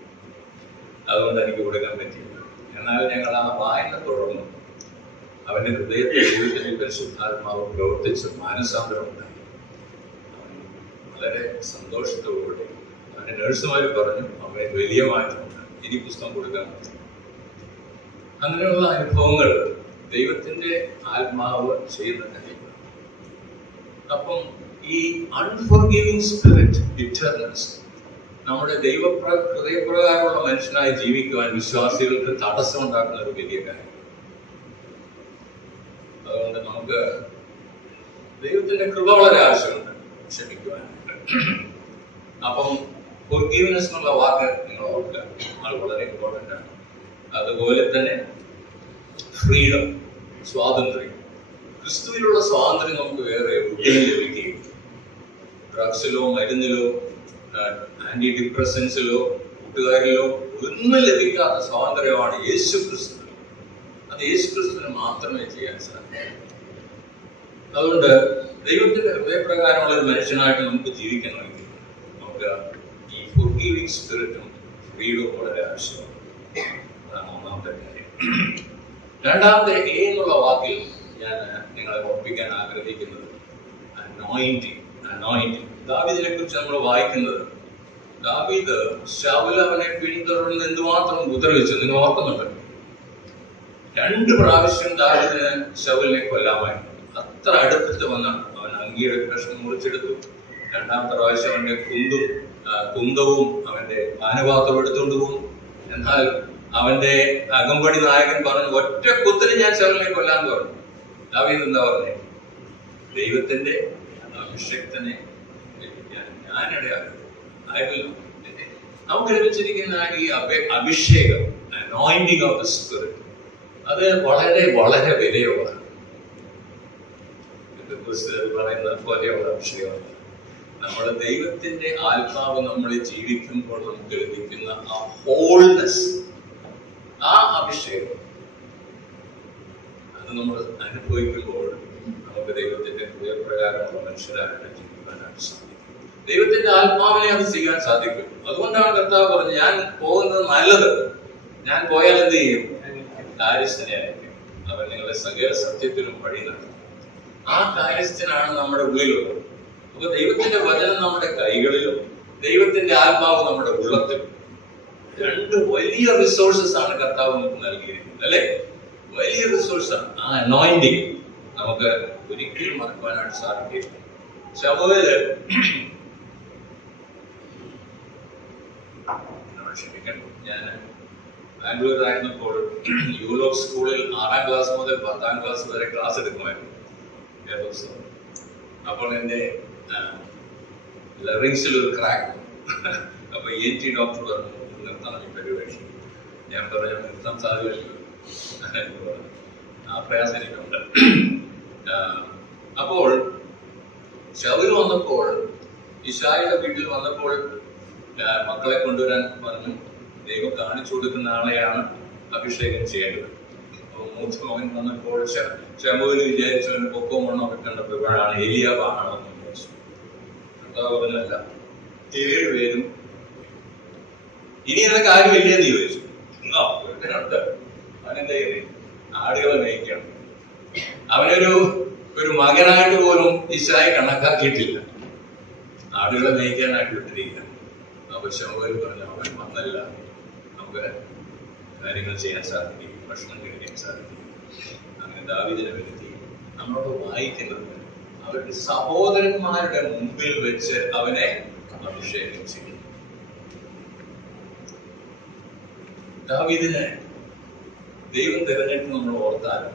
അതുകൊണ്ട് എനിക്ക് കൊടുക്കാൻ പറ്റില്ല. എന്നാൽ ഞങ്ങൾ ആ വായന തുടർന്നു. അവന്റെ ഹൃദയത്തെ ജീവിതത്തിൽ പരിശുദ്ധാത്മാവ് പ്രവർത്തിച്ച് മാനസാന്തരം ഉണ്ടായി. വളരെ സന്തോഷത്തോടുകൂടി അവന്റെ നഴ്സുമാർ പറഞ്ഞു, അവന് വലിയ മാറ്റമുണ്ട്, ഇനി പുസ്തകം കൊടുക്കാൻ പറ്റും. അങ്ങനെയുള്ള അനുഭവങ്ങൾ ദൈവത്തിന്റെ ആത്മാവ് ചെയ്യുന്ന കാര്യങ്ങൾ. അപ്പം ഈ അൺഫോർഗിവിംഗ് സ്പിരിറ്റ്, ബിറ്റർനെസ്, നമ്മുടെ ഹൃദയപ്രകാരമുള്ള മനുഷ്യനായി ജീവിക്കുവാൻ വിശ്വാസികൾക്ക് തടസ്സം ഉണ്ടാക്കുന്ന ഒരു വലിയ കാര്യം. അതുകൊണ്ട് നമുക്ക് ദൈവത്തിന്റെ കൃപ വളരെ ആവശ്യമുണ്ട് ക്ഷമിക്കുവാനായിട്ട്. അപ്പം ഫോർഗീവ്നെസ് എന്നുള്ള വാക്ക് നിങ്ങൾ ഓർക്കുക, അത് വളരെ ഇമ്പോർട്ടൻ്റ് ആണ്. അതുപോലെ തന്നെ ഫ്രീഡം, സ്വാതന്ത്ര്യം. ക്രിസ്തുവിലുള്ള സ്വാതന്ത്ര്യം നമുക്ക് വേറെ എവിടെയും ലഭിക്കുകയും ഡ്രഗ്സിലോ മരുന്നിലോ ആന്റി ഡിപ്രസൻസിലോ കൂട്ടുകാരിലോ ഒന്നും ലഭിക്കാത്ത സ്വാതന്ത്ര്യമാണ് യേശു ക്രിസ്തു. അത് യേശു ക്രിസ്തുവിന് മാത്രമേ ചെയ്യാൻ സാധിക്കൂ. അതുകൊണ്ട് ദൈവത്തിന്റെ ഹൃദയപ്രകാരമുള്ള ഒരു മനുഷ്യനായിട്ട് നമുക്ക് ജീവിക്കണമെങ്കിൽ നമുക്ക് ഈ ഫോർഗീവിംഗ് സ്പിരിറ്റും ഫ്രീഡവും വളരെ ആവശ്യമാണ്. അതാണ് ഒന്നാമത്തെ കാര്യം. രണ്ടാമത്തെ എ എന്നുള്ള വാക്കിൽ ഞാൻ നിങ്ങളെ ഓർപ്പിക്കാൻ ആഗ്രഹിക്കുന്നത് അനോയിന്റിങ്. ദാവീദിനെ കുറിച്ച് നമ്മൾ വായിക്കുന്നത്, ദാവീദ് ശൗൽ അവനെ പിന്തുടർന്ന് എന്തുമാത്രം ഉപദ്രവിച്ചു നിങ്ങൾ ഓർക്കുന്നുണ്ട്. 2 പ്രാവശ്യം ദാവീദിന് ശൗലിനെ കൊല്ലാമായിരുന്നു. അത്ര അടുത്തിട്ട് വന്നാണ്. അവൻ അങ്കിയുടെ കഷ്ണം മുറിച്ചെടുത്തു. 2ാമത്തെ പ്രാവശ്യം അവന്റെ കുന്തവും അവന്റെ പാനപാത്രം എടുത്തുകൊണ്ട് പോകും. എന്നാൽ അവന്റെ അകമ്പടി നായകൻ പറഞ്ഞു, ഒറ്റ കുത്തിന് ഞാൻ ശൗലിനെ കൊല്ലാന്ന് പറഞ്ഞു. ദാവീദ് എന്താ പറഞ്ഞേ? ദൈവത്തിന്റെ അഭിഷക്തനെ ഞാനിടയാകും. നമുക്ക് ലഭിച്ചിരിക്കുന്ന ഈ അഭിഷേകം, അനോയിന്റിംഗ് ഓഫ് ദ സ്പിരിറ്റ്, അത് വളരെ വളരെ വിലയുള്ളതാണ്. പറയുന്ന പോലെയുള്ള അഭിഷേകമാണ്. നമ്മുടെ ദൈവത്തിന്റെ ആത്മാവ് നമ്മളിൽ ജീവിക്കുമ്പോൾ നമുക്ക് ലഭിക്കുന്ന ആ ഹോൾനെസ്, ആ അഭിഷേകം, അത് നമ്മൾ അനുഭവിക്കുമ്പോൾ നമുക്ക് ദൈവത്തിന്റെ ഹൃദയപ്രകാരമുള്ള മനുഷ്യരായിട്ട് ജീവിക്കാനായിട്ട് സാധിക്കും. ദൈവത്തിന്റെ ആത്മാവിനെ അത് ചെയ്യാൻ സാധിക്കും. അതുകൊണ്ടാണ് കർത്താവ് പറഞ്ഞു, ഞാൻ പോകുന്നത് നല്ലത്, ഞാൻ പോയാൽ എന്ത് ചെയ്യും? കാര്യസ്ഥനായിരിക്കും, അവൻ നിങ്ങളെ സകല സത്യത്തിലും വഴി നടത്തും. ആ കാര്യസ്ഥനാണ് നമ്മുടെ ഉള്ളിലുള്ളത്. അപ്പൊ ദൈവത്തിന്റെ വചനം നമ്മുടെ കൈകളിലും ദൈവത്തിന്റെ ആത്മാവ് നമ്മുടെ ഉള്ളത്തിലും, 2 വലിയ റിസോഴ്സസ് ആണ് കർത്താവ് നമുക്ക് നൽകിയിരിക്കുന്നത്, അല്ലെ? വലിയ റിസോഴ്സാണ്. ആ അനോയിന്റിംഗ് നമുക്ക് ഒരിക്കലും മറക്കാനായിട്ട് സാധിക്കില്ല. ശമൂവേല് ഞാൻ ബാംഗ്ലൂരിലായിരുന്നപ്പോൾ യൂറോപ്പ് സ്കൂളിൽ 6ാം ക്ലാസ് മുതൽ 10ാം ക്ലാസ് വരെ ക്ലാസ് എടുക്കുമായിരുന്നു. അപ്പോൾ എൻ്റെ ലറിങ്സിൽ ഒരു ക്രാക്ക്. അപ്പൊ ENT ഡോക്ടർ പറഞ്ഞു നിർത്തണം ഈ പരിപാടി. ഞാൻ പറഞ്ഞു നിർത്താൻ സാധ്യമല്ലോ, ആ പ്രയാസം എനിക്കുണ്ട്. അപ്പോൾ ശൗൽ വന്നപ്പോൾ, ഇശായിയുടെ വീട്ടിൽ വന്നപ്പോൾ മക്കളെ കൊണ്ടുവരാൻ പറഞ്ഞു. ദൈവം കാണിച്ചു കൊടുക്കുന്ന ആളെയാണ് അഭിഷേകം ചെയ്യേണ്ടത്. അപ്പോൾ മൂത്ത മകൻ വന്നപ്പോൾ ശമൂവേൽ വിചാരിച്ചു അവന് പൊക്കവും മണ്ണൊക്കെ കണ്ടപ്പോഴാണ് ഏലിയാവാണെന്ന് വിചാരിച്ചു. കർത്താവിനല്ല, 7 പേരും ഇനി നിനക്ക് കാര്യമില്ലേന്ന് ചോദിച്ചു. ഉണ്ട്, അവനെന്താ ചെയ്തേ? ആടുകളെ മേയ്ക്കണം. അവനൊരു മകനായിട്ട് പോലും ഇശായി കണക്കാക്കിയിട്ടില്ല, ആടുകളെ മേയ്ക്കാനായിട്ട് വിട്ടിരിക്കുക. അപ്പൊ ശമൂവേൽ പറഞ്ഞു അവൻ വന്നല്ല നമുക്ക് കാര്യങ്ങൾ ചെയ്യാൻ സാധിക്കും, ഭക്ഷണം കഴിക്കാൻ സാധിക്കും. അങ്ങനെ ദാവീദിനെ വരുത്തി നമ്മളോട് വായിക്കുന്നത് അവരുടെ സഹോദരന്മാരുടെ മുമ്പിൽ വെച്ച് അവനെ അഭിഷേകം ചെയ്തു. ദാവീദിനെ ദൈവം തിരഞ്ഞെടുത്ത് നമ്മൾ ഓർത്താലും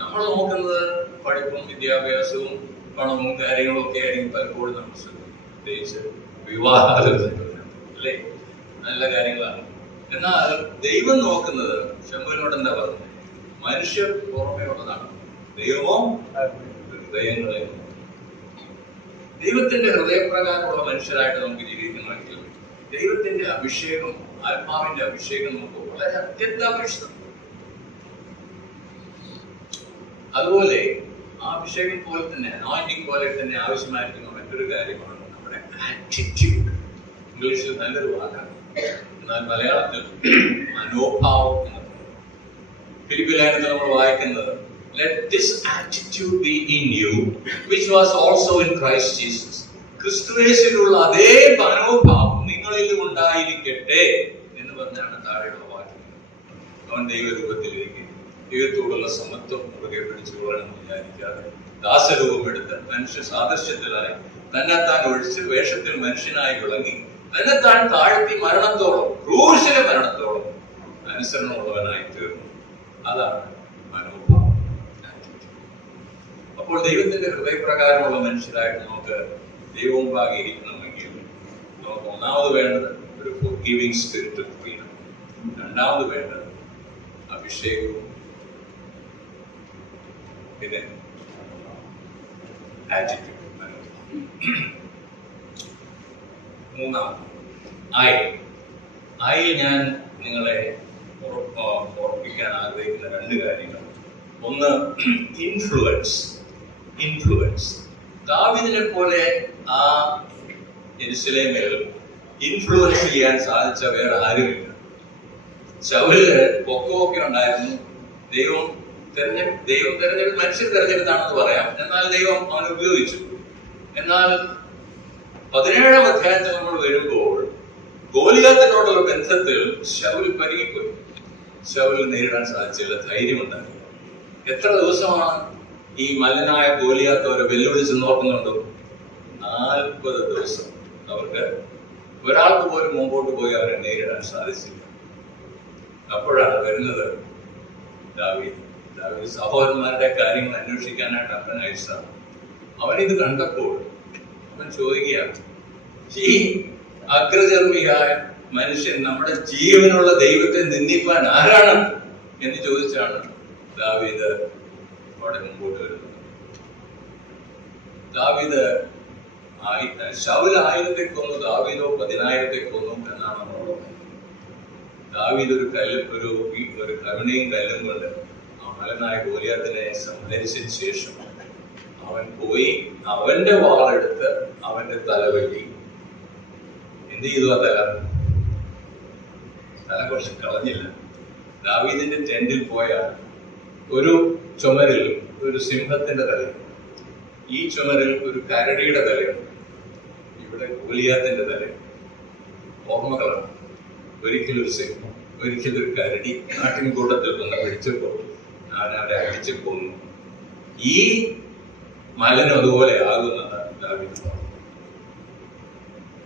നമ്മൾ നോക്കുന്നത് പഠിപ്പും വിദ്യാഭ്യാസവും പണവും കാര്യങ്ങളും ഒക്കെ ആയിരിക്കും പലപ്പോഴും നമ്മൾ ശ്രദ്ധിക്കും. പ്രത്യേകിച്ച് വിവാഹാലോചനകൾ അല്ലേ, നല്ല കാര്യങ്ങളാണ്. എന്നാൽ ദൈവം നോക്കുന്നത് ശമൂവേലിനോട് എന്താ പറഞ്ഞത്? മനുഷ്യർ പുറമേ ഉള്ളതാണ്, ദൈവമോ ഹൃദയങ്ങളെ. ദൈവത്തിന്റെ ഹൃദയപ്രകാരമുള്ള മനുഷ്യരായിട്ട് നമുക്ക് ജീവിക്കണമെങ്കിൽ ദൈവത്തിന്റെ അഭിഷേകം, ആത്മാവിന്റെ അഭിഷേകം നമുക്ക് വളരെ അത്യന്താപേക്ഷിതം. അതുപോലെ ആ അഭിഷേകം പോലെ തന്നെ, അനോയിന്റിംഗ് പോലെ തന്നെ ആവശ്യമായിരിക്കുന്ന മറ്റൊരു കാര്യമാണ് നമ്മുടെ ആറ്റിറ്റ്യൂഡ്. ഇംഗ്ലീഷിൽ നല്ലൊരു വാക്കാണ്, എന്നാൽ മലയാളത്തിൽ മനോഭാവം എന്ന് പറയുന്നത്. ഫിലിപ്പി ലേഖനത്തിൽ നമ്മൾ വായിക്കുന്നത് let this attitude be in you which was also in Christ Jesus. ക്രിസ്തുയേശുവിലുള്ള അതേ മനോഭാവം നിങ്ങളിലും ഉണ്ടായിരിക്കട്ടെ എന്ന് പറഞ്ഞാണ് താഴെയുള്ള വാക്യം. അവൻ ദൈവരൂപത്തിലേക്ക് ദൈവത്തോടുള്ള സമത്വം മുറുകെ പിടിച്ചുകൊള്ളണമെന്ന് വിചാരിക്കാതെ ദാസരൂപമെടുത്ത് മനുഷ്യ സാദൃശ്യത്തിലായി തന്നെത്താൻ ഒഴിച്ച് വേഷത്തിൽ മനുഷ്യനായി വിളങ്ങി തന്നെത്താൻ താഴ്ത്തി മരണത്തോളം, ക്രൂശിലെ മരണത്തോളം അനുസരണമുള്ളവനായി തീർന്നു. അതാണ് മനോഭാവം. അപ്പോൾ ദൈവത്തിന്റെ ഹൃദയപ്രകാരമുള്ള മനുഷ്യരായിട്ട് നമുക്ക് ദൈവവും ഭാഗിയിരിക്കണമെങ്കിൽ നമുക്ക് ഒന്നാമത് വേണ്ടത് ഒരു forgiving spirit of freedom. രണ്ടാമത് വേണ്ടത് അഭിഷേകവും, പിന്നെ ആറ്റിറ്റ്യൂഡ്. മൂന്നാമത് ആയി ഞാൻ നിങ്ങളെ ഓർപ്പിക്കാൻ ആഗ്രഹിക്കുന്ന 2 കാര്യങ്ങൾ. ഒന്ന് ഇൻഫ്ലുവൻസ്. ദാവീദിനെ പോലെ ആ യെരൂശലേമിൽ ഇൻഫ്ലുവൻസ് ചെയ്യാൻ സാധിച്ച വേറെ ആരുമില്ല. ശൗലിന് പൊക്കമൊക്കെ ഉണ്ടായിരുന്നു. ദൈവം തെരഞ്ഞെടുത്ത്, മനുഷ്യർ തെരഞ്ഞെടുത്താണെന്ന് പറയാം, എന്നാൽ ദൈവം അവനെ ഉപയോഗിച്ചു. എന്നാൽ 17-ാം അധ്യായത്തിൽ നമ്മൾ വരുമ്പോൾ ഗോലിയാത്തിനോടുള്ള ബന്ധത്തിൽ ശൗൽ പരുങ്ങിപ്പോയി. ശൗലിന് നേരിടാൻ സാധിച്ചില്ല, ധൈര്യമുണ്ടായി. എത്ര ദിവസമാണ് ഈ മല്ലനായ ഗോലിയാത്ത് അവരെ വെല്ലുവിളിച്ച് നോക്കുന്നുണ്ടോ? 40 ദിവസം അവർക്ക് ഒരാൾക്ക് പോലും മുമ്പോട്ട് പോയി അവരെ നേരിടാൻ സാധിച്ചില്ല. അപ്പോഴാണ് വരുന്നത് ദാവീദ്. സഹോദരന്മാരുടെ കാര്യങ്ങൾ അന്വേഷിക്കാനായിട്ട് അവൻ അയച്ചതാണ്. അവനിത് കണ്ടപ്പോൾ അവൻ ചോദിക്കുകയാണ്, ഈ അഗ്രചർമ്മിയായ മനുഷ്യൻ നമ്മുടെ ജീവനുള്ള ദൈവത്തെ നിന്ദിപ്പാൻ ആരാണ് എന്ന് ചോദിച്ചാണ് ദാവീദ് അവിടെ മുമ്പോട്ട് വരുന്നത്. ദാവീദ് ശൗൽ 1000-ത്തെ കൊന്നു, ദാവീദോ 10,000-ത്തെ കൊന്നു എന്നാണ് നമ്മൾ പറയുന്നത്. ദാവീദ് ഒരു കരുണയും കല്ലും കൊണ്ട് ആ മലനായ ഗോലിയാത്തിനെ സംഹരിച്ചതിന് ശേഷം അവൻ പോയി അവന്റെ വാളെടുത്ത് അവന്റെ തലവെട്ടി. എന്ത് ചെയ്തു? ആ തല കുറച്ച് കളഞ്ഞില്ല. ദാവീദിന്റെ ടെന്റിൽ പോയാൽ ഒരു ചുമരിൽ ഒരു സിംഹത്തിന്റെ തലയുണ്ട്, ഈ ചുമരിൽ ഒരു കരടിയുടെ തലയുണ്ട്, ഇവിടെ ഗോലിയാത്തിന്റെ തലയുണ്ട്. ഓർമ്മകളാണ്. ഒരിക്കലൊരു സിംഹം, ഒരിക്കലൊരു കരടി നാട്ടിൻകൂട്ടത്തിൽ വന്ന് പിടിച്ചപ്പോൾ ഞാൻ അവരെ അടിച്ചു കൊന്നു. ഈ മലനും അതുപോലെ ആകുന്നതാണ് ദാവീദ്.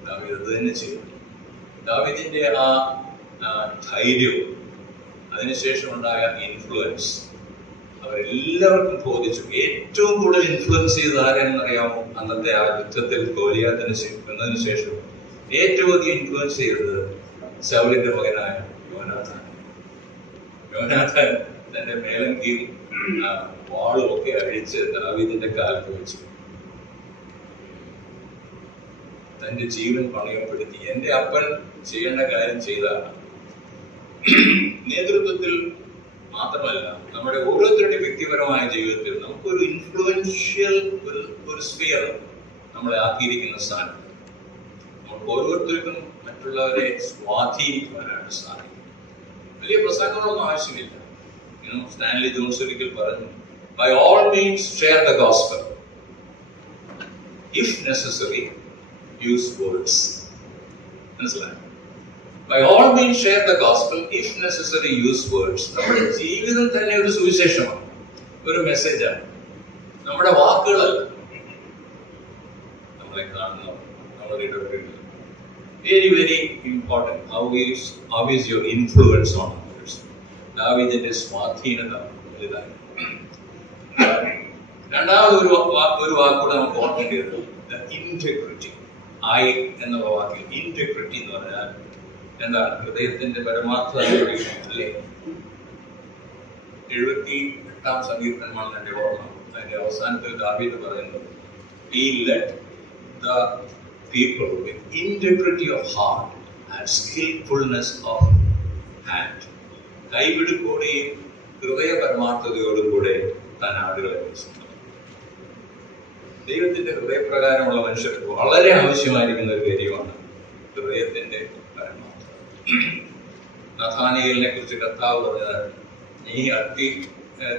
ദാവീദ് അത് തന്നെ ചെയ്തു. ദാവീദിന്റെ ആ ധൈര്യവും അതിനുശേഷം ഉണ്ടായ ഇൻഫ്ലുവൻസ് അവരെല്ലാവർക്കും ബോധിച്ചു. ഏറ്റവും കൂടുതൽ ഇൻഫ്ലുവൻസ് ചെയ്ത് ആരെന്നറിയാമോ? അന്നത്തെ ആ യുദ്ധത്തിൽ ഗോലിയാത്തിന് വന്നതിന് ശേഷം ഏറ്റവും അധികം ഇൻഫ്ലുവൻസ് ചെയ്തത് ശൗലിന്റെ മകനായ യോനാഥാൻ. യോനാഥാൻ തന്റെ മേലങ്കിയും വാളും ഒക്കെ അഴിച്ച് ദാവീദിന്റെ കാലത്ത് വെച്ചു തന്റെ ജീവൻ പണയപ്പെടുത്തി. എന്റെ അപ്പൻ ചെയ്യേണ്ട കാര്യം ചെയ്താണ്. നേതൃത്വത്തിൽ മാത്രമല്ല, നമ്മുടെ ഓരോരുത്തരുടെയും വ്യക്തിപരമായ ജീവിതത്തിൽ നമുക്കൊരു ഇൻഫ്ലുവൻഷ്യൽ ഒരു സ്ഫിയർ നമ്മളെ ആക്കിയിരിക്കുന്ന സ്ഥാനം. നമുക്ക് ഓരോരുത്തർക്കും മറ്റുള്ളവരെ സ്വാധീനിക്കുവാനായിട്ട് സാധിക്കും. വലിയ പ്രസംഗങ്ങളൊന്നും ആവശ്യമില്ല. സ്റ്റാൻലി ജോൺസ് ഒരിക്കൽ പറഞ്ഞു, by all means share the gospel, if necessary use words. മനസ്സിലായി? By all means share the gospel, if necessary use words. നമ്മുടെ ജീവിതം തന്നെ ഒരു സുവിശേഷമാണ്, ഒരു മെസ്സേജാണ്. നമ്മുടെ വാക്കുകളല്ല നമ്മളെ കാണുന്നവർ, നമ്മുടെ ഇടപെടലുകൾ. Very very important. How is your influence on others? ദാവീദിന്റെ സ്വാധീനത വലുതായി. രണ്ടാമത് ഒരു വാക്കുകൂടെ നമുക്ക് ഓർക്കേണ്ടത് ഇന്റഗ്രിറ്റി. I എന്നുള്ള വാക്കിൽ ഇന്റഗ്രിറ്റി എന്ന് പറഞ്ഞാൽ എന്താണ്? ഹൃദയത്തിന്റെ പരമാർത്ഥ അല്ലേ? 78-ാം സങ്കീർത്തനമാണ് എന്റെ ഓർമ്മ. അതിന്റെ അവസാനത്തിൽ ദാവീദ് പറയുന്നത്, He led the people with integrity of heart and skillfulness of hand. കൈപിടുക്കോടെയും ഹൃദയ പരമാർത്ഥതയോടും കൂടെ താൻ ആടുകളെ വിളിച്ചു. ദൈവത്തിന്റെ ഹൃദയപ്രകാരമുള്ള മനുഷ്യർക്ക് വളരെ ആവശ്യമായിരിക്കുന്ന ഒരു കാര്യമാണ് ഹൃദയത്തിന്റെ പരമാർത്ഥത. നഥാനിയേലിനെ കുറിച്ച് കർത്താവ് പറഞ്ഞത്, നീ അത്തി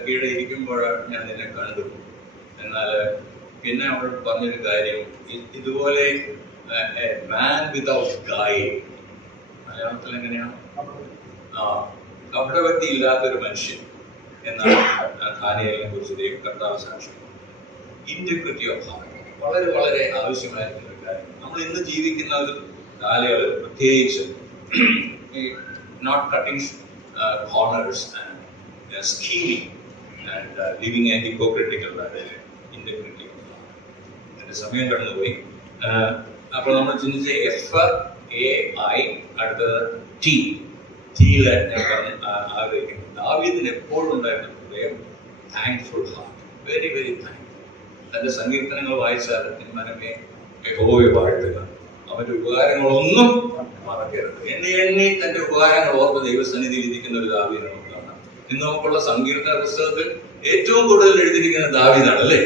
കീഴെ ഇരിക്കുമ്പോൾ ഞാൻ നിന്നെ കണ്ടു. എന്നാൽ പിന്നെ അവൾ പറഞ്ഞൊരു കാര്യം, ഇതുപോലെ മാൻ വിതൗട്ട് ഗൈഡ്, മലയാളത്തിൽ എങ്ങനെയാണ്? കപടവൃത്തി ഇല്ലാത്തൊരു മനുഷ്യൻ എന്നാണ് നഥാനിയേലിനെ കുറിച്ച് കർത്താവ് സാക്ഷ്യം. ഇന്റഗ്രിറ്റി ഓഫ് ഹാർട്ട് വളരെ വളരെ ആവശ്യമായിരിക്കുന്ന ഒരു കാര്യം. നമ്മൾ ഇന്ന് ജീവിക്കുന്ന ഒരു കാലയളവ് പ്രത്യേകിച്ച് not cutting corners and scheming and living a hypocritical life. Integrity. അതിന്റെ സമയം കടന്നുപോയി. അപ്പോൾ നമ്മൾ ചിന്തിച്ച FAI അടുത്തത് T-യിലെ ഞാൻ പറഞ്ഞ് ആഗ്രഹിക്കുന്നു. ദാവീദിന് എപ്പോഴും ഉണ്ടായിരുന്ന ഹൃദയം thankful heart, very very thankful. തന്റെ സങ്കീർത്തനങ്ങൾ വായിച്ചാൽ മനമേ യഹോവയെ വാഴ്ത്തുക, അവന്റെ ഉപകാരങ്ങളൊന്നും മറക്കരുത്. എണ്ണി തന്റെ ഉപകാരങ്ങൾ ഓർത്ത് ദൈവസന്നിധിയിൽ ഇരിക്കുന്ന ഒരു ദാവീദ് നമുക്ക് കാണാം. ഇന്ന് നമുക്കുള്ള സങ്കീർത്തന പുസ്തകത്തിൽ ഏറ്റവും കൂടുതൽ എഴുതിയിരിക്കുന്ന ദാവീദാണ് അല്ലേ?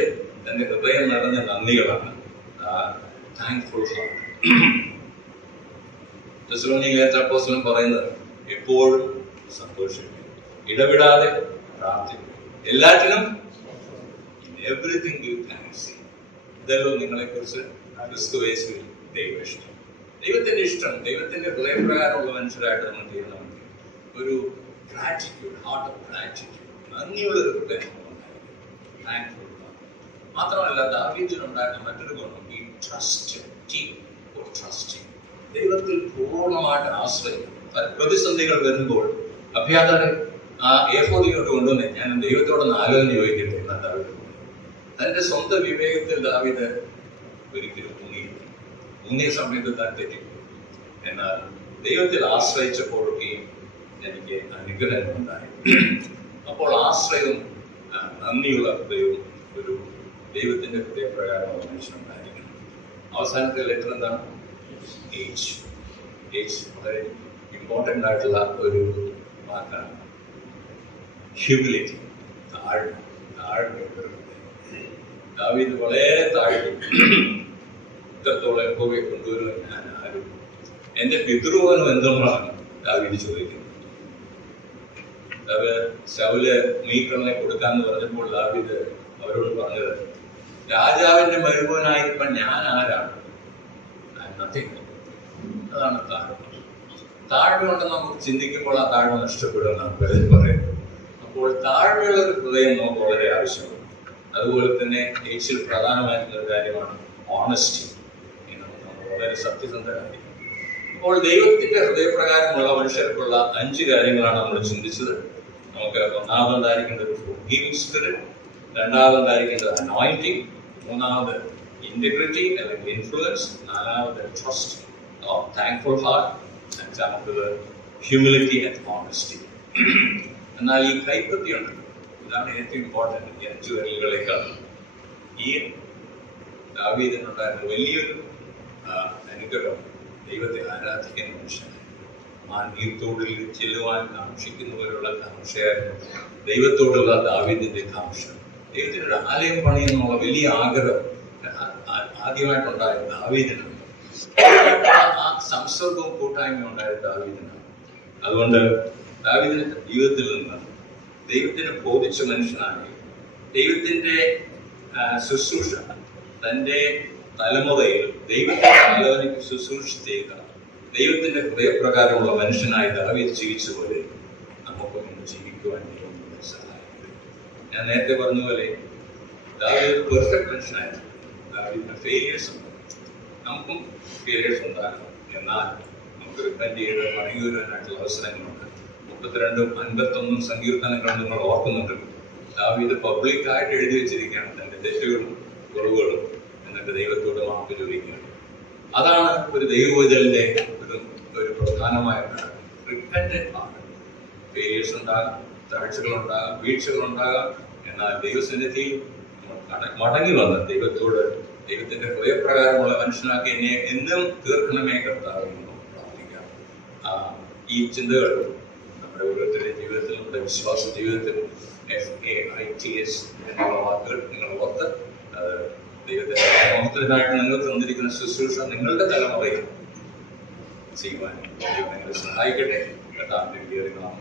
തന്റെ ഹൃദയം നിറഞ്ഞ നന്ദികളാണ്, താങ്ക്ഫുൾ ഹാർട്ട്. തെസ്സലോനിക്കയിലെ അപ്പോസ്തലൻ പറയുന്നത്, എപ്പോഴും സന്തോഷിക്കുക, ഇടവിടാതെ പ്രാർത്ഥിക്കുക, എല്ലാറ്റിനും എവറിത്തിങ് ഗിവ് താങ്ക്സ്. ഇതല്ലോ നിങ്ങളെ കുറിച്ച് ക്രിസ്തുയേശുവിൽ ദൈവ ഇഷ്ടം. ദൈവത്തിന്റെ ഇഷ്ടം, ദൈവത്തിന്റെ ഹൃദയപ്രകാരമുള്ള മനുഷ്യരായിട്ട് നമ്മൾ തീരുന്നവർക്ക് ഒരു ഗ്രാറ്റിറ്റ്യൂഡ്, ഹാർട്ട് ഓഫ് ഗ്രാറ്റിറ്റ്യൂഡ്, നന്ദിയുള്ളൊരു ഹൃദയം താങ്ക്ഫുൾ. മാത്രമല്ല ദാവീദിനുണ്ടായിരുന്ന മറ്റൊരു ഗുണം, ഈ ട്രസ്റ്റ്, ദൈവത്തിൽ പൂർണ്ണമായിട്ട് ആശ്രയിക്കും. പ്രതിസന്ധികൾ വരുമ്പോൾ അഭ്യാതാരൻ ആ ഏഫോദിയോട്ട് കൊണ്ടുവന്ന് ഞാൻ ദൈവത്തോടൊന്ന് ആലോചന ചോദിക്കട്ടെ എന്നാ ദാവീദ്. തന്റെ സ്വന്തം വിവേകത്തിൽ ദാവീദ് ഒരിക്കലും മുങ്ങിയ സമയത്ത് താൻ തെറ്റിപ്പോയി. എന്നാൽ ദൈവത്തിൽ ആശ്രയിച്ചപ്പോഴൊക്കെയും എനിക്ക് അനുഗ്രഹം ഉണ്ടായി. അപ്പോൾ ആശ്രയവും നന്ദിയുള്ള ഹൃദയവും ഒരു ദൈവത്തിന്റെ ഹൃദയപ്രകാരമുള്ള മനുഷ്യനുണ്ടായിരിക്കണം. അവസാനത്തെ ലെറ്റർ എന്താണ്? H വളരെ ഇമ്പോർട്ടൻ്റ് ആയിട്ടുള്ള ഒരു വാക്കാണ്. ഹ്യൂമിലിറ്റി, താഴ്മ. ദാവീദ് വളരെ താഴ്ന്നു. ഇത്രത്തോളം യഹോവയെ കൊണ്ടുവരുവാൻ ഞാൻ ആരും, എന്റെ പിതൃവനും എന്തുകൊണ്ടാണ് ദാവീദ് ചോദിക്കുന്നത്. ശൗല് മീക്കറിനെ കൊടുക്കാന്ന് പറഞ്ഞപ്പോൾ ദാവീദ് അവരോട് പറഞ്ഞത്, രാജാവിന്റെ മരുമോനായിരിക്കാൻ ഞാൻ ആരാണ്? അതാണ് താഴ്മ. താഴ്മ കൊണ്ട് നമുക്ക് ചിന്തിക്കുമ്പോൾ ആ താഴ്മ നഷ്ടപ്പെടുമെന്നാണ് പലരും പറയുന്നത്. അപ്പോൾ താഴ്മയുള്ള ഒരു ഹൃദയം നമുക്ക് വളരെ ആവശ്യമാണ്. അതുപോലെ തന്നെ ഏച്ചിൽ പ്രധാനമായിട്ടുള്ള ഒരു കാര്യമാണ് ഓണസ്റ്റി. വളരെ സത്യസന്ധരായിരിക്കും. അപ്പോൾ ദൈവത്തിന്റെ ഹൃദയപ്രകാരമുള്ള മനുഷ്യർക്കുള്ള 5 കാര്യങ്ങളാണ് നമ്മൾ ചിന്തിച്ചത്. നമുക്ക് ഒന്നാമതുണ്ടായിരിക്കേണ്ടത് forgiving spirit, രണ്ടാമതുണ്ടായിരിക്കേണ്ടത് anointing, മൂന്നാമത് integrity അല്ലെങ്കിൽ influence, നാലാമത് trust or thankful heart, അഞ്ചാമത്തത് humility and honesty. എന്നാൽ ഈ കൈപ്പത്തിയുണ്ട്, ഇതാണ് ഏറ്റവും ഇമ്പോർട്ടൻ്റ്. ഈ 5 വിരലുകളേക്കാൾ ഈ ദാവീദിനുണ്ടായിരുന്ന വലിയൊരു അനുഗ്രഹം ദൈവത്തെ ആരാധിക്കുന്ന മനുഷ്യൻ, മാനീയത്തോടിൽ ചെല്ലുവാൻ കാക്ഷിക്കുന്നവരുള്ള കാംക്ഷയായിരുന്നു ദൈവത്തോടുള്ള ദാവീദിന്റെ കാംക്ഷ. ദൈവത്തിനൊരു ആലയം പണിയെന്നുള്ള വലിയ ആഗ്രഹം ആദ്യമായിട്ടുണ്ടായ ദാവീദിനാണ്. ആ സംസർഗവും കൂട്ടായ്മയും ഉണ്ടായ ദാവീദിനാണ്. അതുകൊണ്ട് ദാവീദിന്റെ ജീവിതത്തിൽ നിന്ന് ദൈവത്തിന് ബോധിച്ച മനുഷ്യനായി ദൈവത്തിന്റെ ശുശ്രൂഷ തൻ്റെ തലമുറയിൽ ദൈവത്തിന്റെ ആലോചനയ്ക്ക് ശുശ്രൂഷ ചെയ്ത ദൈവത്തിന്റെ ഹൃദയപ്രകാരമുള്ള മനുഷ്യനായി ദാവീദ് ജീവിച്ച പോലെ നമുക്കും ജീവിക്കുവാൻ ദൈവം സഹായിക്കും. ഞാൻ നേരത്തെ പറഞ്ഞ പോലെ ദാവീദ് പെർഫെക്റ്റ് മനുഷ്യനായിരുന്നു. ദാവീദിന് ഫെയിലിയേഴ്സ് ഉണ്ട്, നമുക്കും ഫെയിലിയേഴ്സ് ഉണ്ടാകണം. എന്നാൽ നമുക്ക് റിപ്പന്റ് ചെയ്ത് മടങ്ങി വരുവാനായിട്ടുള്ള അവസരങ്ങളുണ്ട്. 32 51 സങ്കീർത്തനങ്ങൾ നിങ്ങൾ ഓർക്കുന്നുണ്ട്. ദാവീദ് പബ്ലിക്കായിട്ട് എഴുതി വെച്ചിരിക്കുകയാണ് തന്റെ തെറ്റുകളും കുറവുകളും, എന്നിട്ട് ദൈവത്തോട് മാപ്പ് ചോദിക്കുകയാണ്. അതാണ് ഒരു ദൈവവേദലിന്റെ ഒരു പ്രധാനമായ റിപ്പന്റന്റ് ആണ്. ഫെയിലിയേഴ്സ് ഉണ്ടാകാം, താഴ്ചകളുണ്ടാകാം, വീഴ്ചകളുണ്ടാകാം. എന്നാൽ ദൈവസന്നിധിയിൽ മടങ്ങി വന്ന് ദൈവത്തോട് ദൈവത്തിന്റെ ഹൃദയപ്രകാരമുള്ള മനുഷ്യനാക്കി എന്നെ എന്നും തീർക്കണമേ കർത്താവേ എന്ന് പ്രാർത്ഥിക്കാം. ഈ ചിന്തകൾ നമ്മുടെ ഓരോരുത്തരുടെ ജീവിതത്തിൽ, നമ്മുടെ വിശ്വാസ ജീവിതത്തിൽ FAITS എന്നുള്ള വാക്കുകൾ നിങ്ങൾ ഓർത്ത് ദൈവത്തിന്റെ നാമത്തിനായിട്ട് നിങ്ങൾ തന്നിരിക്കുന്ന ശുശ്രൂഷ നിങ്ങളുടെ തലമുറയിൽ ചെയ്യുവാൻ ദൈവം നിങ്ങളെ സഹായിക്കട്ടെ. കർത്താവിന്റെ നാമം